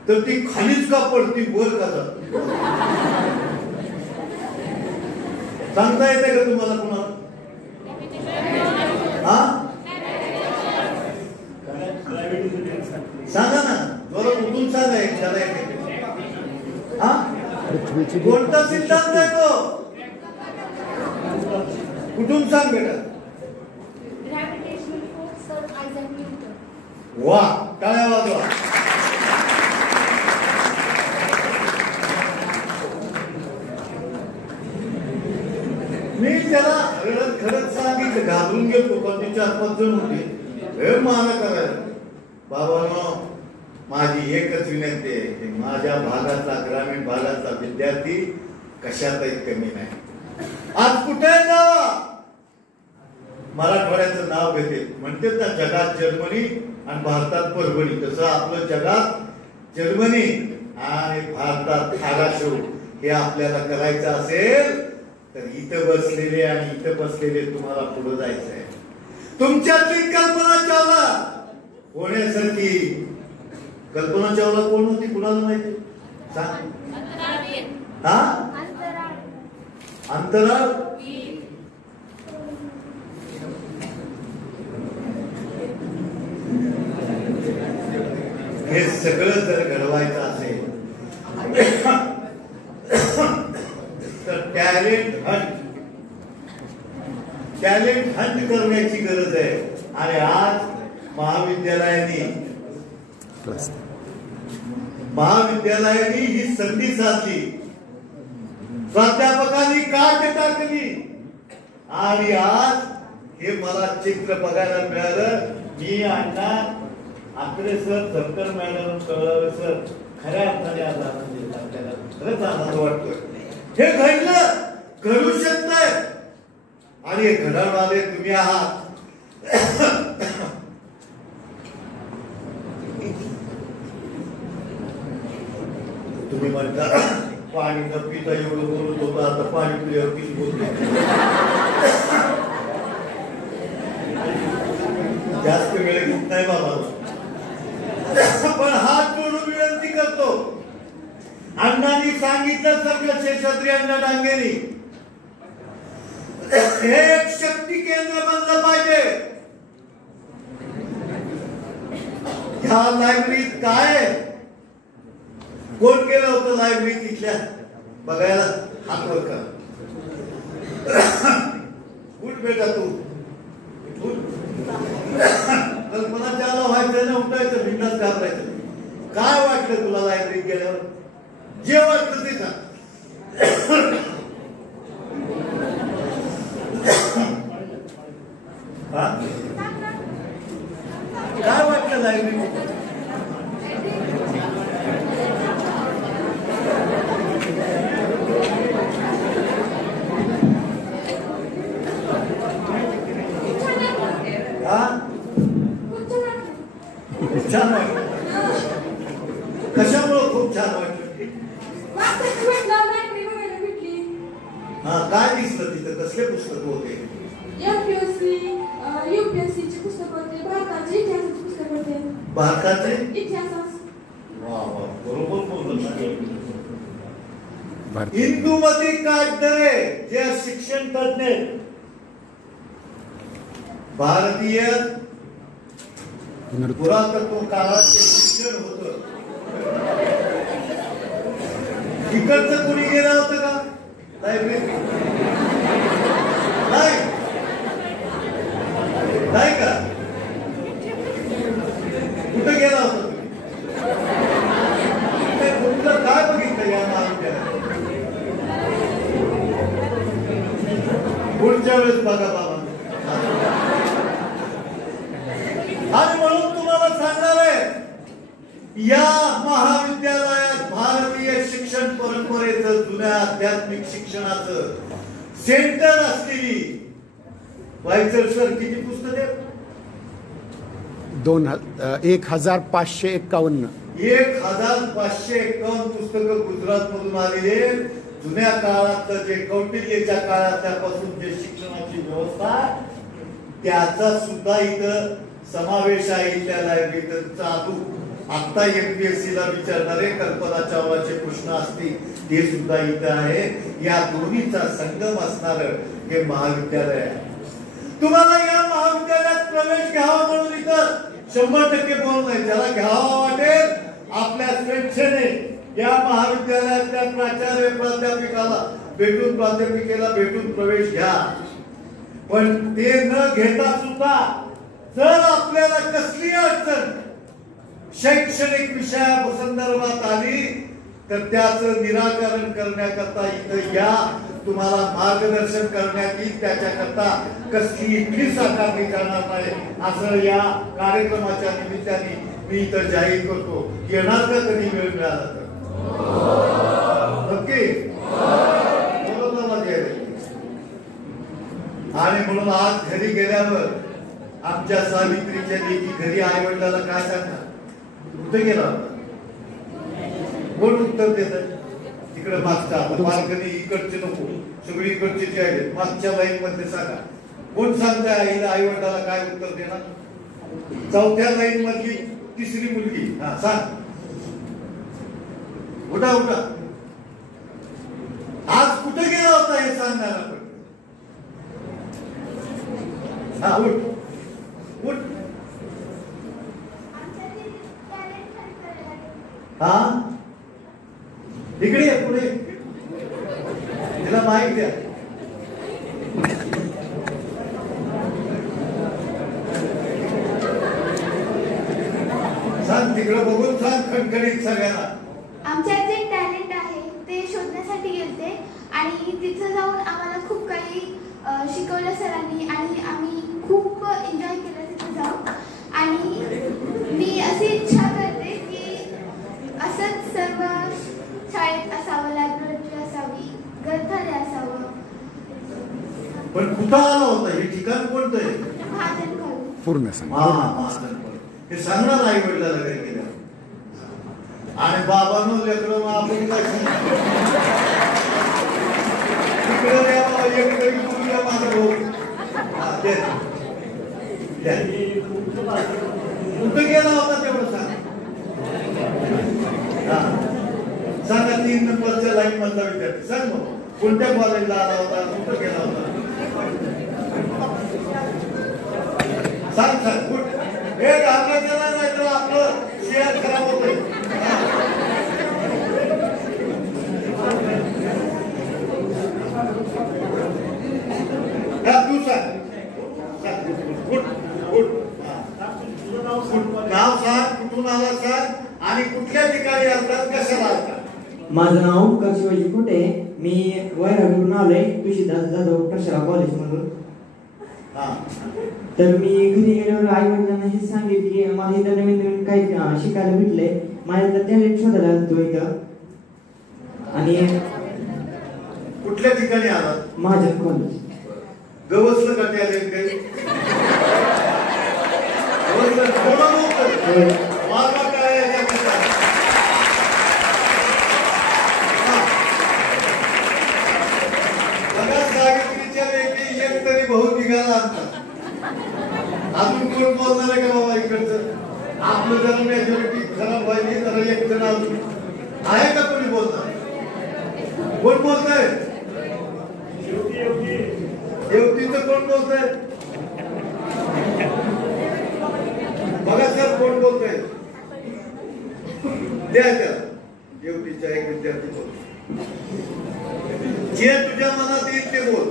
तर ती खालीच का पडती वर का जात सांगता येते का तुम्हाला कुणाला? हा सांगा ना, जोरात उठून सांगा. एखादा हा कोणता सिद्धांत आहे तो? कुठून सांग बेटा. वा, टाळ्या वाजवा. मी त्याला रडत खरंच सांगितलं, घाबरून गेलो. पण ते 4-5 जण होते. माना करायला बाबा, माझी एकच विनंती आहे की माझ्या भागाचा, ग्रामीण भागाचा विद्यार्थी कशातही कमी नाही. आज कुठे जावा मराठवाड्याचं नाव घेते. म्हणते ना, जगात जर्मनी आणि भारतात परभणी. तसं आपलं जगात जर्मनी आणि भारतात धाराशिव हे आपल्याला करायचं असेल तर इथं बसलेले आणि इथं बसलेले तुम्हाला पुढे जायचं आहे. तुमच्यातली कल्पना चावला होण्यासारखी. कल्पना चावला कोण होती कुणाला माहिती सांग? हा, अंतराळ. हे सगळं जर घडवायचं असेल तर टॅलेंट हंट करण्याची गरज आहे. आणि आज महाविद्यालयाने ही संधी साधली. प्राध्यापकांनी काट टाकली आणि आज हे मला चित्र बघायला मिळालं. मी अण्णा आकडे सर, झटकर मॅडम, कळावे सर, खऱ्या अर्थाने आज आनंद आपल्याला खरंच आनंद वाटतोय. हे घडलं, घडू शकतंय आणि हे घडवणारे तुम्ही आहात. तुम्ही म्हणता पाणी न पिता एवढं बोलत होतं, आता पाणी पिल्यावर किती बोलतो. जास्त वेळ घेत नाही बाबा, पण हात जोडून विनंती करतो. अण्णांनी सांगितलं सगळं शेषाद्री अण्णा डांगेनी, हे एक शक्ती केंद्र बनलं पाहिजे. ह्या लायब्ररीत काय कोण गेलं होतं लायब्ररीत इथल्या बघायला? हात वर कर. उठ बेटा तू, कल्पना चालू व्हायचं ना, उठायचं, भिंडाच घाबरायचं. काय वाटलं तुला लायब्ररीत गेल्यावर? जे वाटलं ते सांग. काय वाटलं लायब्ररीत? छान वाटलं. कशामुळे खूप छान वाटलं? हा, काय दिसलं तिथं? कसले पुस्तक होते? एमपीएससी यूपीएससी ची पुस्तक होते, भारताचे इतिहासाचे पुस्तक होते. भारताचे इतिहास. वा वा, बरोबर बोलतो. इंदुमती काटदरे जे शिक्षण तज्ञ, भारतीय पुरातत्व काळात जे शिक्षण होतं, इकडचं कोणी गेलं होतं का लायब्ररीत? नाही का? कुठं गेला होता तुम्ही? कुठलं काय बघितलं या महाविद्यालयात? पुढच्या वेळेस बघा बाबा. आणि म्हणून तुम्हाला सांगणार आहे, या महाविद्यालयात भारतीय शिक्षण परंपरेचं, जुन्या आध्यात्मिक शिक्षणाचं सेंटर असलेली वायचळ सर किती पुस्तके? 1551. 1551 पुस्तकं गुजरात मधून आलेले. जुन्या काळातलं जे कौटिल्यच्या काळापासून जे शिक्षणाची व्यवस्था, त्याचा सुद्धा इथं समावेश आहे त्या लायब्ररीत चालू. आता एमपीएससी ला विचारणारे कल्पना चावलाचे प्रश्न असतील ते सुद्धा इथं आहे. या दोन्हीचा संगम असणार हे महाविद्यालय आहे. तुम्हाला या महाविद्यालयात प्रवेश घ्यावा म्हणून इथं 100% बोल नाही. ज्याला घ्यावा वाटेल आपल्या स्वेच्छेने या महाविद्यालयातल्या प्राचार्य प्राध्यापिकाला भेटून, प्राध्यापिकेला भेटून प्रवेश घ्या. पण ते न घेता सुद्धा जर आपल्याला कसली अडचण शैक्षणिक विषयासंदर्भात आली तर त्याचं निराकरण करण्याकरता इथं या, तुम्हाला मार्गदर्शन करण्यात येईल. त्याच्याकरता कसली फीस आकारली जाणार नाही असं या कार्यक्रमाच्या निमित्ताने मी इथं जाहीर करतो. येणार का कधी वेळ मिळाला तर? नक्की. आणि म्हणून आज घरी गेल्यावर आमच्या सावित्रीच्या लेकी घरी आई वडिलांना काय सांगणार? कुठे गेला होता? कोण उत्तर देत? तिकडे मागचा बाल्कनी, इकडचे नको, सगळी इकडचे जे आहेत मागच्या लाईन मध्ये सांगा. कोण सांगताय आईला, आई वडिलांना काय उत्तर देणार? चौथ्या लाईन मधली तिसरी मुलगी. हा, सांग. उठा उठा. आज कुठे गेला होता हे सांगणार आपण. हा, उठ उठ. हा, इकडे ये, पुढे. तिला माहिती द्या. सांग, तिकडे बघून सांग खणखणीत सगळ्यांना. आमच्यात जे टॅलेंट आहे ते शोधण्यासाठी गेलते आणि तिथं जाऊन आम्हाला खूप काही शिकवलं सरांनी आणि आम्ही खूप एन्जॉय केलं तिथे जाऊन. आणि मी अशी इच्छा करते की असंच सर्व शाळेत असावं, लायब्ररी असावी, ग्रंथालय असावं. पण कुठं आला होता? हे ठिकाण कोणतं आहे? महाजनकडून. पूर्ण सांग. हे सांगणार आई वडिलाला घरी गेल्या. आणि बाबांनो लेकरं आपण काय तिकडे द्या बाबा, एक तरी मुलगा माझा भाऊ. कुठं गेला होता तेवढं सांग. सांगा. 3 नंबरच्या लाईन मधला विद्यार्थी सांग. मग कोणत्या कॉलेजला आला होता, कुठं गेला होता? सांग सांग. हे घाबरायचं नाही तर आपलं शेअर खराब होतंय. तू सांग. नाव सांग, कुठून आला सांग आणि कुठलं कुठल्या ठिकाणी असतात, कशाला असतात? माझं नाव शिवाजी कुटे, मी वैरागूरून आलोय तुळशीदास जाधव प्रशाला कॉलेज मधून. तर मी घरी गेल्यावर आई वडिलांना हे सांगितले की मला इथं नवीन नवीन काही शिकायला भेटले, माझ्या टॅलेंट शोधायला आलतो इथं. आणि कुठल्या ठिकाणी आला? माझ्या कॉलेज. गवसलं का टॅलेंट काही? मार्ग काय सावित्रीच्या वेळी एक तरी भाऊ निघाला असतात. अजून कोण बोलणार आहे का बाबा इकडचं? आपलं जरा मेजॉरिटी खराब व्हायची, जरा एक जण अजून आहे का कोणी बोलणार? कोण बोलतंय? देवतीचं कोण बोलतंय? बघा सर कोण बोलतंय? द्या त्याला. देवतीचा एक विद्यार्थी बोल. जे तुझ्या मनात येईल ते बोल.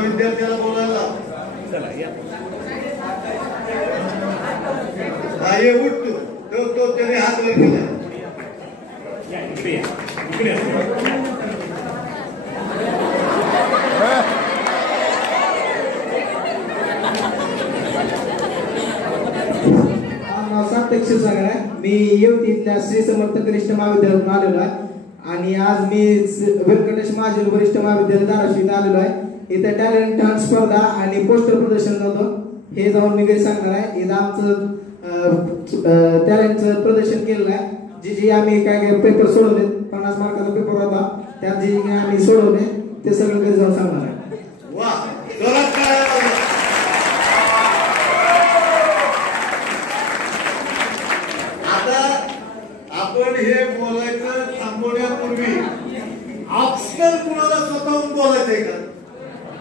विद्यार्थ्याला बोलायला हे उठतो तो त्याने हात वर केला. मी येवतीतल्या श्री समर्थ कनिष्ठ महाविद्यालयातून आलेलो आहे आणि आज मी व्यंकटेश महाजन वरिष्ठ महाविद्यालय धाराशिव आलेलो आहे. इथे टॅलेंट हंट स्पर्धा आणि पोस्टर प्रदर्शन होतं, हे जाऊन मी काही सांगणार आहे. इथं आमचं टॅलेंटचं प्रदर्शन केलेलं आहे. जे आम्ही काय काय पेपर सोडवले, 50 मार्काचा पेपर होता, त्यात जे आम्ही सोडवले ते सगळं काही जाऊन सांगणार आहे. आता आपण हे बोलायचं थांबवण्यापूर्वी ऑप्शनल कुणाला स्वतःहून बोलायचंय का?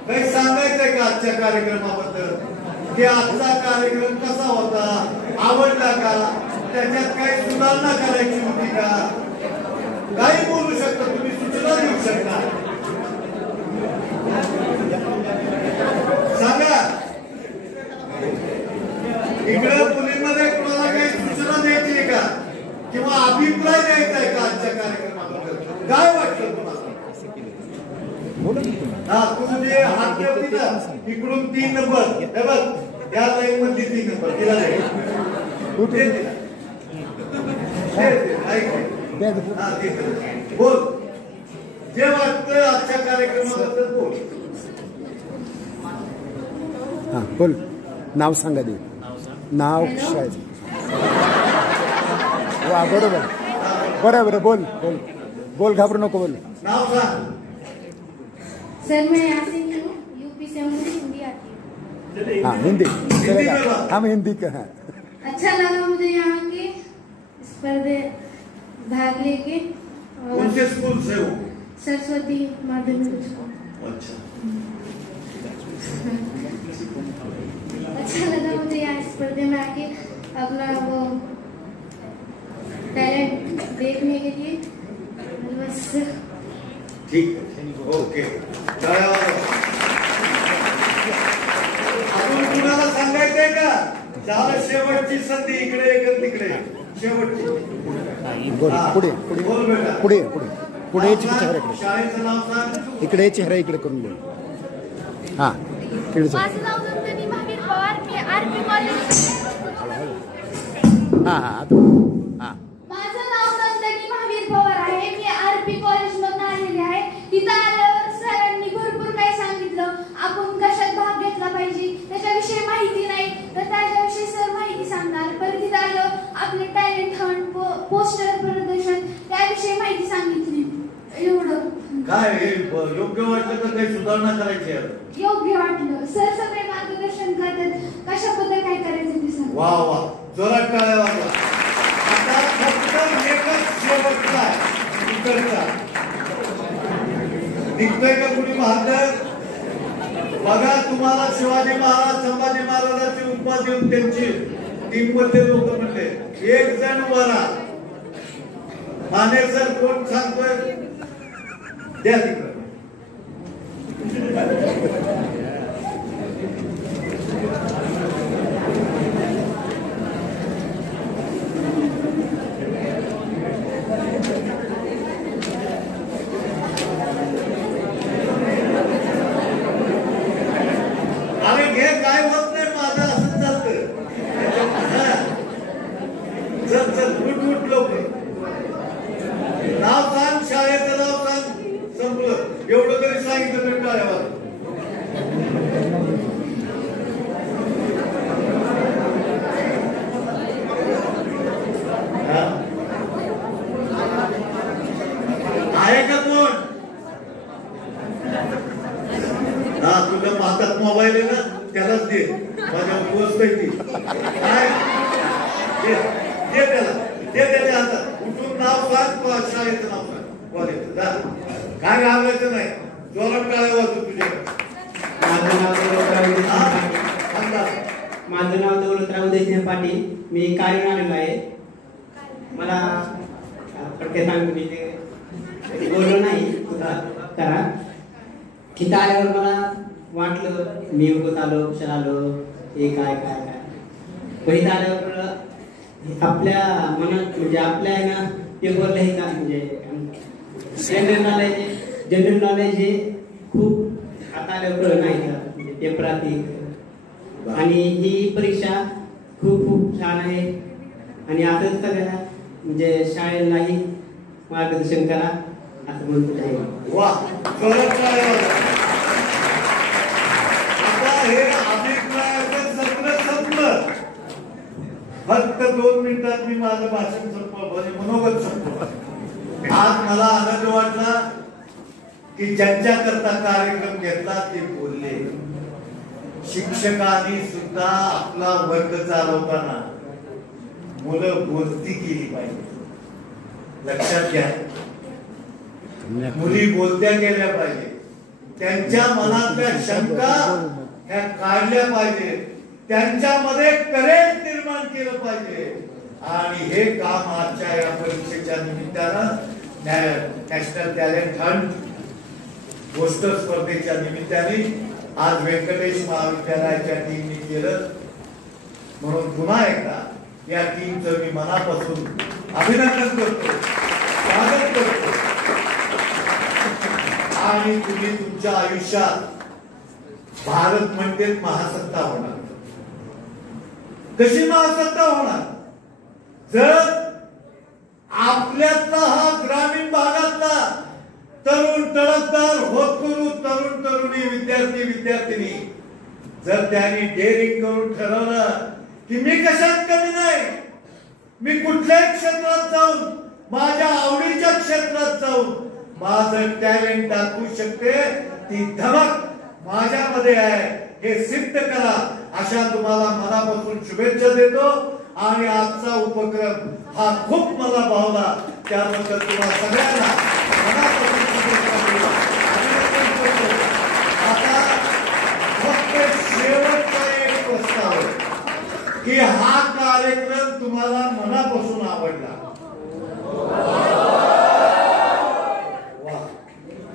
काही सांगायचंय का आजच्या कार्यक्रमाबद्दल? की आजचा कार्यक्रम कसा होता, आवडला का, त्याच्यात काही सुधारणा करायची होती का? काही बोलू शकता तुम्ही, सूचना देऊ शकता. सांगा. इकडे मुलींमध्ये कुणाला काही सूचना द्यायची आहे का, किंवा अभिप्राय द्यायचा आहे का आजच्या कार्यक्रमाबद्दल? काय वाटतं तुम्हाला? हा, तू जे हात ठेवती ना इकडून 3 नंबर, हे बघ त्या लाईन मधली 3 नंबर तिला बोल. जे वाटतं आजच्या कार्यक्रमाबद्दल बोल. हा बोल. नाव सांगा दे. नाव शाळेत. वा बरोबर बरोबर. बोल बोल बोल, घाबरू नको, बोल. नाव सांग. सर मैं यासिन हूँ, यूपी से हूँ, हिंदी आती है. हाँ हिंदी चलेगा, हम हिंदी का है. अच्छा लगा मुझे यहाँ के स्पर्धे भाग लेके. कौन से स्कूल से हो? सरस्वती माध्यमिक स्कूल. अच्छा. अच्छा लगा मुझे यहाँ स्पर्धे में आके अपना वो टैलेंट देखने के लिए. बस ठीक है, ओके. अजून कुणाला सांगायचंय का? झालं शेवटची संधी. इकडे एक तिकडे शेवटची. बोल. पुढे पुढे बोल बेटा. पुढे पुढे पुढे चेहरा इकडे. शाळेचं नाव सांग. इकडे चेहरा इकडे करून बोल. हा इकडे जा. माझं नाव नंदिनी महावीर पवार, मी आरपी कॉलेज. हा हा आता हा. माझं नाव नंदिनी महावीर पवार आहे, मी आरपी कॉलेज मधून आलेले आहे. तिथं आल्यावर सरांनी भरपूर काही सांगितलं. आपण कशात भाग घेतला पाहिजे त्याच्याविषयी माहिती नाही, तर त्याच्याविषयी सर माहिती सांगणार. परत तिथं आलं आपले टॅलेंट हंट, पोस्टर प्रदर्शन, त्याविषयी माहिती सांगितली. एवढं काय हे योग्य वाटलं तर काही सुधारणा करायची आहे? योग्य वाटलं. सर सगळे मार्गदर्शन करतात, कशाबद्दल काय करायचं ते सांग. वा वा, जोरात टाळ्या वाजवा. आता फक्त एकच शेवटचा आहे इकडचा. निघतोय का कुणी महाराज? बघा, तुम्हाला शिवाजी महाराज संभाजी महाराजांची उपमा देऊन त्यांची टीममध्ये लोक म्हणले एक जण वरा. माने सर कोण सांगतोय? द्या तिकडे. अरे घे, काय होत नाही, माझं असं चालतं. चल चल, उठ उठ लवकर. नाव सांग, शाळेचं नाव सांग. संपलं. एवढं तरी सांगितलं तर काय वाटत. आहे का कोण? हा, तुझ्या हातात मोबाईल आहे ना, त्यालाच दे. माझ्या पोस्ट आहे ती. काय दे त्याला, दे त्याच्या हातात. उठून नाव सांग, शाळेचं नाव सांग. कॉलेजचं काय घाबरायचं नाही. जोरात टाळ्या वाजतो तुझ्याकडे. माझं नाव दौलतराव देशने पाटील. मी कार्य आलेलो आहे. मला पटके सांगतो, मी बोललो नाही करा. तिथं आल्यावर मला वाटलं मी उगत आलो, कशाला आलो, हे काय काय काय. पण इथं आल्यावर आपल्या मनात म्हणजे आपल्या आहे ना पेपरला हे काय म्हणजे जनरल नॉलेज हे खूप आता आल्यावर नाही म्हणजे पेपरात. आणि ही परीक्षा खूप खूप छान आहे. आणि असंच सगळ्या म्हणजे शाळेलाही मार्गदर्शन करा असं म्हणतो आहे. वा, आता हे अभिप्रायाचं सगळं संपलं. फक्त 2 मिनिटात मी माझं भाषण संपवलं, म्हणजे मनोगत संपवलं. आज मला आनंद वाटला की ज्यांच्याकरता कार्यक्रम घेतला ते बोलले. शिक्षकांनी सुद्धा आपला वर्ग चालवताना मुलं बोलती केली पाहिजे. लक्षात घ्या, मुली बोलत्या केल्या पाहिजे. त्यांच्या मनातल्या शंका ह्या काढल्या पाहिजे. त्यांच्यामध्ये करेज निर्माण केलं पाहिजे. आणि हे काम आजच्या या परीक्षेच्या निमित्तानं नॅशनल टॅलेंट हंट पोस्टर स्पर्धेच्या निमित्ताने आज व्यंकटेश महाविद्यालयाच्या टीमने केलं. म्हणून पुन्हा एकदा या टीमचं मी मनापासून अभिनंदन करतो, स्वागत करतो. आणि तुम्ही तुमच्या आयुष्यात भारत म्हणजे महासत्ता होणार. कशी महासत्ता होणार? जर आपल्यातला हा ग्रामीण भागातला तरुण तडफदार होतकरू तरुण तरुणी विद्यार्थी विद्यार्थिनी जर त्यांनी डेअरिंग करून ठरवलं की मी कशात कमी नाही, मी कुठल्याही क्षेत्रात जाऊन माझ्या आवडीच्या क्षेत्रात जाऊन माझं टॅलेंट दाखवू शकते, ती धमक माझ्यामध्ये आहे हे सिद्ध करा. अशा तुम्हाला मनापासून शुभेच्छा देतो. आणि आजचा उपक्रम हा खूप मला भावला, त्याबद्दल तुम्हाला सगळ्यांना मनापासून शुभेच्छा देतो. आता फक्त शेवटचा एक प्रस्ताव की हा कार्यक्रम तुम्हाला मनापासून आवडला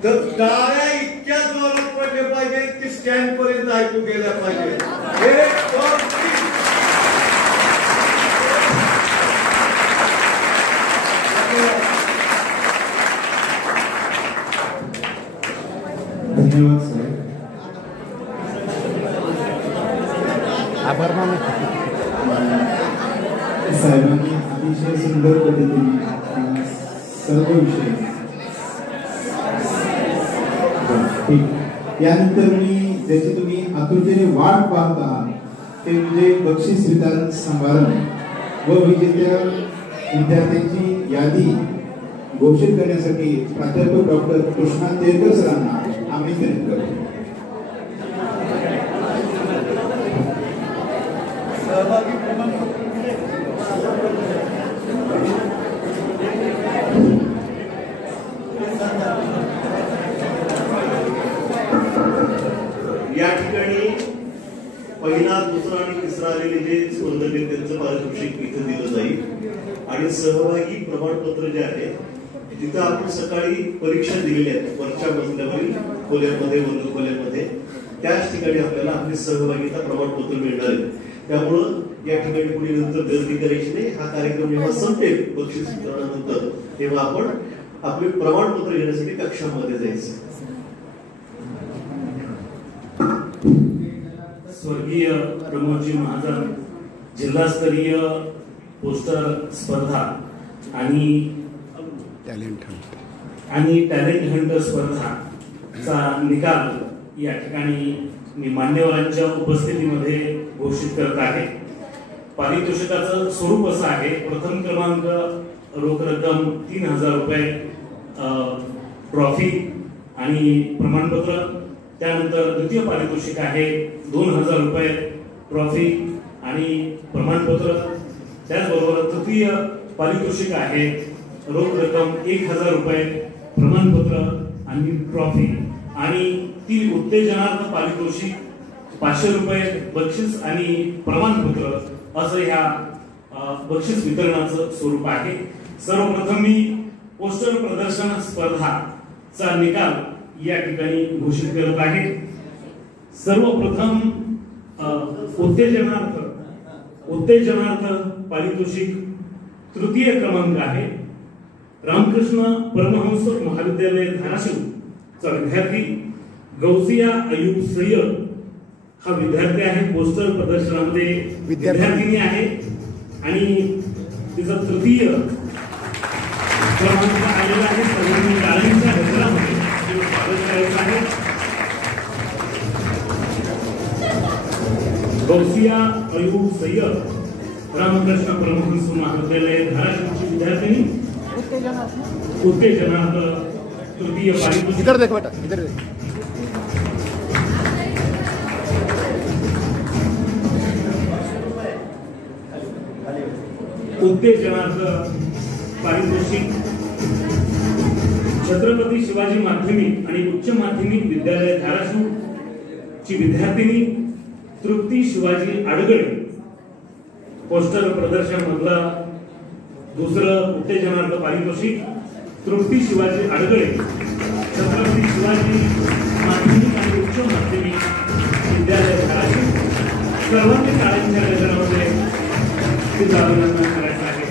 तर टाळ्या इतक्या जोरात पडल्या पाहिजे की स्टँड पर्यंत ऐकू गेल्या पाहिजे. धन्यवाद सर. आभार मानू. साहेबांनी अतिशय सुंदर पद्धतीने सर्व विषय. ठीक, यानंतर मी ज्याची तुम्ही आतुरतेने वाट पाहत आहात ते म्हणजे बक्षीस वितरण समारंभ व विजेत्या विद्यार्थ्यांची यादी घोषित करण्यासाठी प्राध्यापक डॉक्टर कृष्णा तेरकर सरांना आमंत्रित करतो. पारितोषिक इथे दिलं जाईल. आणि सहभागी प्रमाणपत्र जे आहे तिथं आपण सकाळी परीक्षा दिलेल्या आहेत वरच्या मजल्यावरील खोल्यामध्ये वर्ग खोल्यामध्ये, त्याच ठिकाणी आपल्याला आपली सहभागिता प्रमाणपत्र मिळणार आहे. त्यामुळं या ठिकाणी कुणी नंतर गर्दी करायची नाही. हा कार्यक्रम जेव्हा संपेल बक्षीस वितरणानंतर तेव्हा आपण आपले प्रमाणपत्र घेण्यासाठी कक्षामध्ये जायचं. स्वर्गीय प्रमोदजी महाजन जिल्हास्तरीय पोस्टर स्पर्धा आणि टॅलेंट हंट स्पर्धाचा निकाल या ठिकाणी मी मान्यवरांच्या उपस्थितीमध्ये घोषित करत आहे. पारितोषिकाचं स्वरूप असं आहे. प्रथम क्रमांक रोख रक्कम 3000 रुपये, ट्रॉफी आणि प्रमाणपत्र. त्यानंतर द्वितीय पारितोषिक आहे 2000 रुपये, ट्रॉफी आणि प्रमाणपत्र. त्याचबरोबर तृतीय पारितोषिक आहे रोख रक्कम 1000 रुपये, प्रमाणपत्र आणि ट्रॉफी. आणि ती उत्तेजनार्थ पारितोषिक 500 रुपये, बक्षीस आणि प्रमाणपत्र असं ह्या बक्षीस वितरणाचं स्वरूप आहे. सर्वप्रथम मी पोस्टर प्रदर्शन स्पर्धाचा निकाल या ठिकाणी घोषित करत आहे. सर्वप्रथम उत्तेजनार्थ पारितोषिक तृतीय क्रमांक आहे रामकृष्ण परमहंस महाविद्यालय धाराशिव चा विद्यार्थी गौसिया अयूब सय्यद हा विद्यार्थी आहे. पोस्टर प्रदर्शनामध्ये विद्यार्थिनी आहे आणि तिचा तृतीय क्रमांक आलेला आहे. सर्वांनी टाळ्यांच्या गजरामध्ये स्वागत करायचं आहे. गौसिया अयूब सय्यद रामकृष्ण परमहंस महाविद्यालय धाराशिवची विद्यार्थिनी उत्तेजनार्थ तृतीय पारितोषिक. इधर देख बेटा, इधर देख. उत्तेजनार्थ पारितोषिक छत्रपती शिवाजी माध्यमिक आणि उच्च माध्यमिक विद्यालय धाराशिव ची विद्यार्थिनी तृप्ती शिवाजी आडगळे. पोस्टर प्रदर्शन मधला दुसरं उत्तेजनार्थ पारितोषिक तृप्ती शिवाजी आडगळे, छत्रपती शिवाजी माध्यमिक आणि उच्च माध्यमिक विद्यालय धाराशिव. सर्वांनी टाळ्यांच्या गजरामध्ये तिचं अभिनंदन करायचं आहे.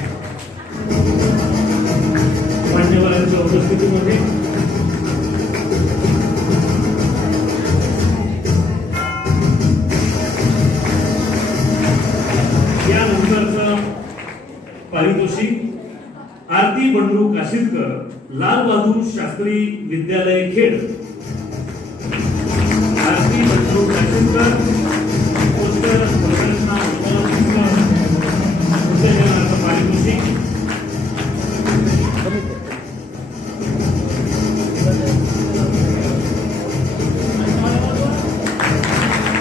मान्यवरांच्या उपस्थितीमध्ये यानंतरचं पारितोषिक आरती बंडू काशीदकर, लाल बहादूर शास्त्री विद्यालय खेड. आरती बंडू काशीदकर पोस्टर उत्तेजनार्थ पारितोषिक.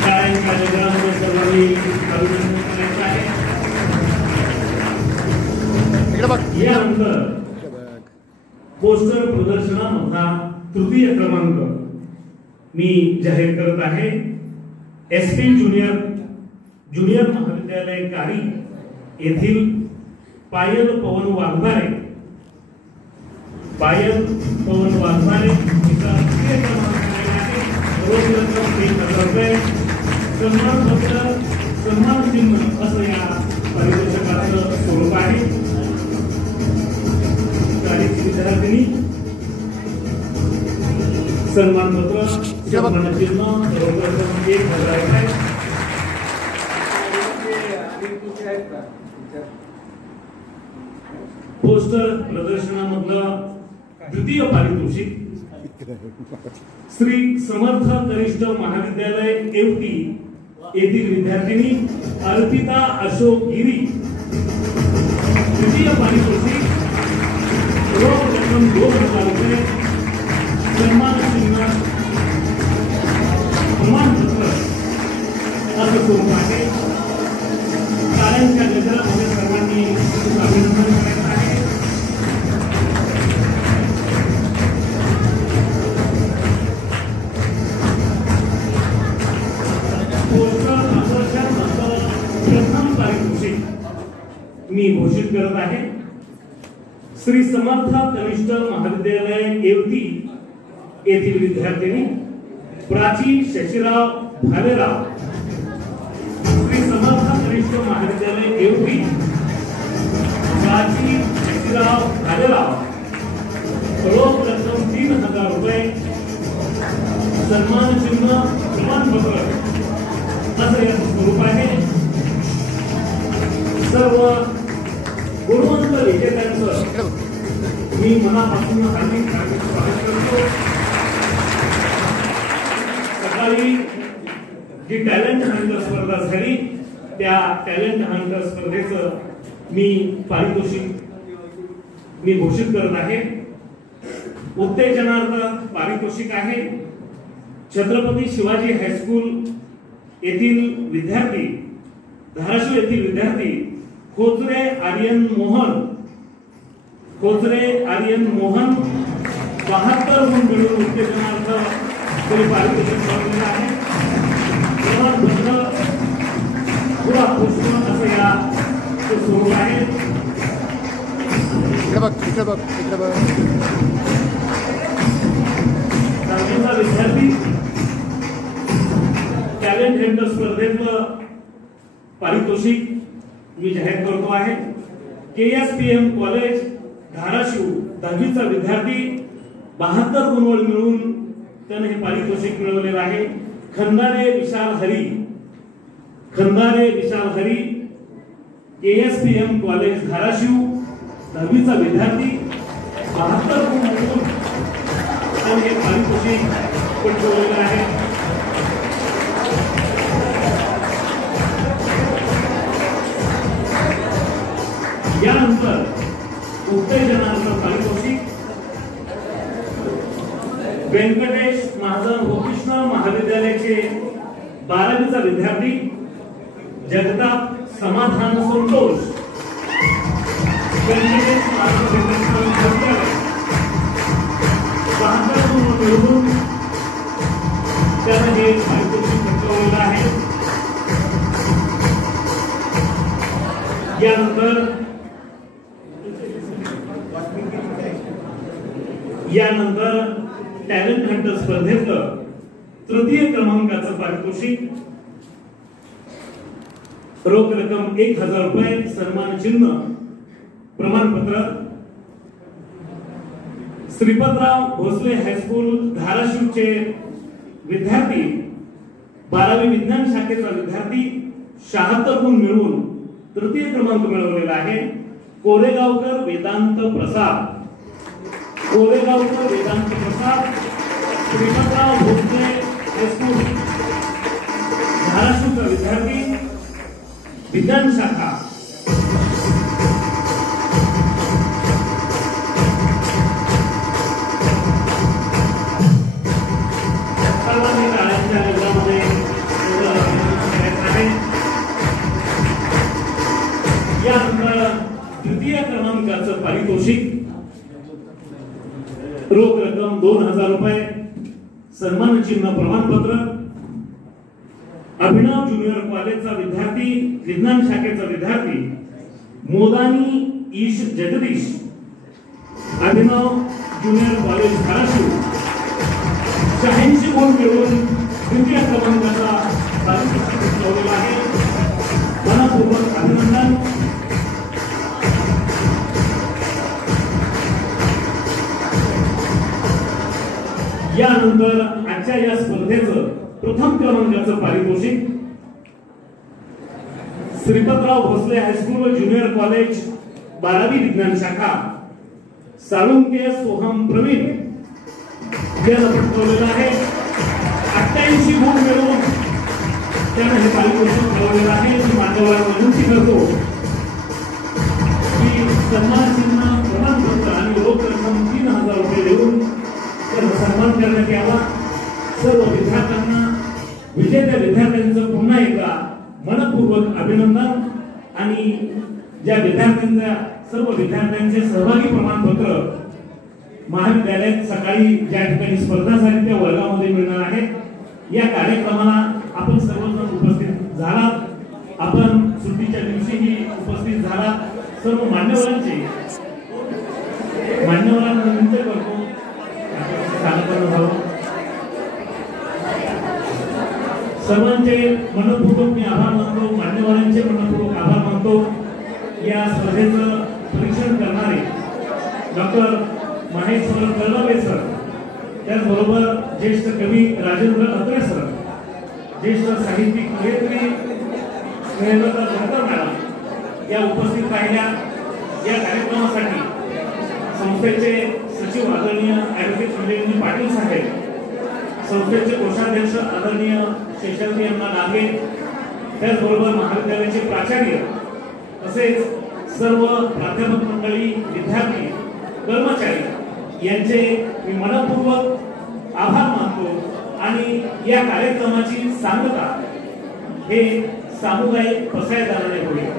शाळेच्या जगामध्ये सर्वांनी अभिनंदन करायचं आहे. यानंतर पोस्टर प्रदर्शनामधला तृतीय क्रमांक मी जाहीर करत आहे. एसपी ज्युनियर महाविद्यालय कारी येथील पायल पवन वाघमारे. तिचा तृतीय क्रमांक आहे. रोख रक्कम 1000 रुपये, सन्मानपत्र, सन्मान चिन्ह असं या पारितोषिकाचं स्वरूप आहे. विद्यार्थिनी सन्मानपत्र, सन्मान चिन्ह, रोख रक्कम 1000 रुपये. पोस्टर प्रदर्शनामधलं द्वितीय पारितोषिक श्री समर्थ कनिष्ठ महाविद्यालय एवटी येथील विद्यार्थिनी अर्पिता अशोक गिरी. तृतीय पारितोषिक रोख रक्कम 2000 रुपये, सन्मान चिन्ह, प्रमाणपत्र असं स्वरूप आहे. टाळ्यांच्या गजरामध्ये सर्वांनी अभिनंदन करायचं आहे. प्रथम पारितोषिक मी घोषित करत आहे. श्री समर्थ कनिष्ठ महाविद्यालय येवती येथील विद्यार्थिनी प्राची शशीराव भालेराव. श्री समर्थ कनिष्ठ महाविद्यालय येवती प्राची शशीराव भालेराव. रोख रक्कम 3000 रुपये, सन्मान चिन्ह, प्रमाणपत्र असं याचं स्वरूप आहे. सर्व गुणवंत विजेत्यांचं मी मनापासून हार्दिक स्वागत करतो. सकाळी जी टॅलेंट हंटर स्पर्धा झाली त्या टॅलेंट हंटर स्पर्धेचं मी पारितोषिक मी घोषित करत आहे. उत्तेजनार्थ पारितोषिक आहे. छत्रपती शिवाजी हायस्कूल येथील विद्यार्थी, धाराशिव येथील विद्यार्थी खोचरे आर्यन मोहन 72 गुण मिळवून उत्तेजनार्थ पारितोषिक मिळवलेलं आहे. प्रमाणपत्र पुरा पुष्प असं या स्वरूप आहे. विद्यार्थी टॅलेंट हंटर स्पर्धेतलं पारितोषिक मी जाहीर करतो आहे. KSPM कॉलेज धाराशिव 10वीचा विद्यार्थी 72 गुण मिळवून त्याने हे पारितोषिक मिळवलेलं आहे. खंदारे विशाल हरी KSPM कॉलेज धाराशिव 10वीचा विद्यार्थी 72 गुण मिळवून त्याने हे पारितोषिक पटकावलेलं आहे. यानंतर उत्तेजनार्थ पारितोषिक व्यंकटेश महाजन भूकृष्ण महाविद्यालयाचे 12वीचा विद्यार्थी जगताप समाधान संतोष. व्यंकटेश महाजन भूकृष्ण 72 गुण मिळवून त्याने हे पारितोषिक पटकावलेलं आहे. यानंतर टॅलेंट हंटर स्पर्धेतलं तृतीय क्रमांकाचं पारितोषिक रोख रक्कम 1000 रुपये, सन्मान चिन्ह, प्रमाणपत्र श्रीपतराव भोसले हायस्कूल धाराशिवचे विद्यार्थी 12वी विज्ञान शाखेचा विद्यार्थी 76 गुण मिळवून तृतीय क्रमांक मिळवलेला आहे. कोरेगावकर वेदांत प्रसाद श्रीपतराव भोसले हायस्कूल धाराशिवचा विद्यार्थी विज्ञान शाखा. यानंतर तृतीय क्रमांकाचं पारितोषिक रोख रक्कम 2000 रुपये, सन्मान चिन्ह, प्रमाणपत्र अभिनव ज्युनियर कॉलेजचा विद्यार्थी विज्ञान शाखेचा विद्यार्थी मोदानी ईश जगदीश. अभिनव ज्युनियर कॉलेज धाराशिव 86 गुण मिळवून तृतीय क्रमांकाचा पारितोषिक मिळवलेला आहे. मनपूर्वक अभिनंदन. यानंतर आजच्या या स्पर्धेचं प्रथम क्रमांकाचं पारितोषिक Shripatrao Bhosale high school junior college 12वी विज्ञान शाखा साळुंके सोहम प्रवीण याला पटकावलेलं आहे. 88 गुण मिळवून त्याने हे पारितोषिक मिळवलेलं आहे. मी मान्यवरांना विनंती करतो की सन्मान चिन्ह, प्रमाणपत्र आणि रोख रक्कम 3000 रुपये देऊन सन्मान करण्यात यावा. सर्व विद्यार्थ्यांना, विजेत्या विद्यार्थ्यांचं पुन्हा एकदा मनपूर्वक अभिनंदन. आणि ज्या विद्यार्थ्यांच्या सर्व विद्यार्थ्यांचे सहभागी प्रमाणपत्र महाविद्यालयात सकाळी ज्या ठिकाणी स्पर्धा झाली त्या वर्गामध्ये मिळणार आहे. या कार्यक्रमाला आपण सर्वजण उपस्थित झालात. आपण सुट्टीच्या दिवशीही उपस्थित झालात. सर्व मान्यवरांना विनंती करतो सर्वांचे मनपूर्वक मी आभार मानतो, मान्यवरांचे मनपूर्वक आभार मानतो. या स्पर्धेचं परीक्षण करणारे डॉक्टर महेश कळवे सर, त्याचबरोबर ज्येष्ठ कवी राजेंद्र अत्रे सर, ज्येष्ठ साहित्यिक कवयित्री मॅडम या उपस्थित राहिल्या. या कार्यक्रमासाठी संस्थेचे सचिव आदरणीय ॲडव्होकेट मिलिंद पाटील साहेब, संस्थेचे कोषाध्यक्ष आदरणीय शेषाद्री अण्णा नागे, त्याचबरोबर महाविद्यालयाचे प्राचार्य तसेच सर्व प्राध्यापक मंडळी, विद्यार्थी, कर्मचारी यांचे मी मनपूर्वक आभार मानतो. आणि या कार्यक्रमाची सांगता हे सामुदायिक पसायदाराने होईल.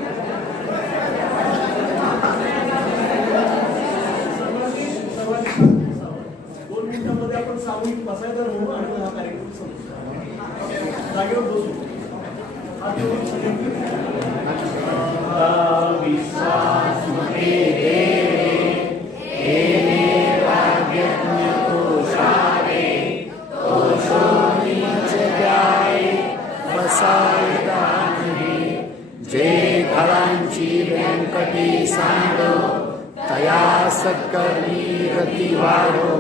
दोन मिनिटांमध्ये आपण सामूहिक पसायदार होऊ आणि हा कार्यक्रम संपू. जागेवर बसू. विश्वास जे घरांची व्यंकटी सांडो तया सत्कर्मी रती वाढो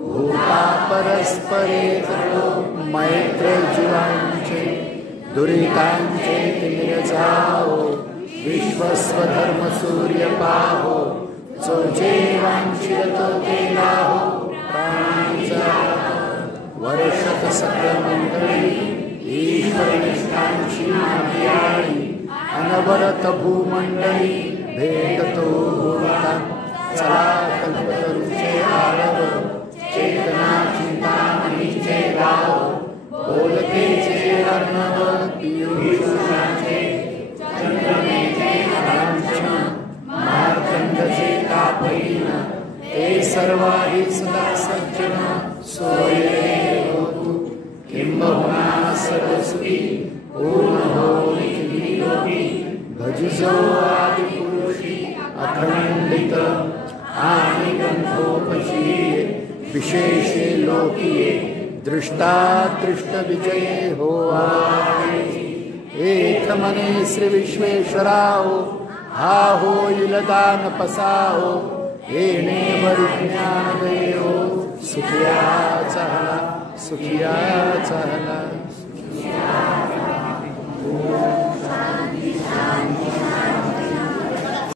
भूता परस्परे तळो मैत्र जीवांचे दुरितांचे तिमिर जाओ विश्वस्वधर्म सूर्य पाहो जो जेवांचिरतो ते लाहो प्राणांचा वर्षत सकल मंडळी ईश्वर निष्ठांची मागियाळी अनवरत भूमंडळी भेटतो होता चला कल्पतरूचे आरव चेतना चिंतामणीचे गाव बोलतेचे अर्णव पियुषाचे चंद्रमेचे कांचन मार्कंडचे तापहीन ते सर्वाही सदा सज्जन सोयरे होतु किंबहुना सरस्वी पूर्ण होई निरोगी भजिजो आदिपुरुषी अखंडित आणि गंधोपशीये विशेषे लोकीये दृष्टादृष्ट विजये होवाळे एक मने श्री विश्वेश्वराहो हा होईल दान पसाहो येणे विज्ञान देहो सुखिया चाहला सुखिया चाहला. शांती शांती.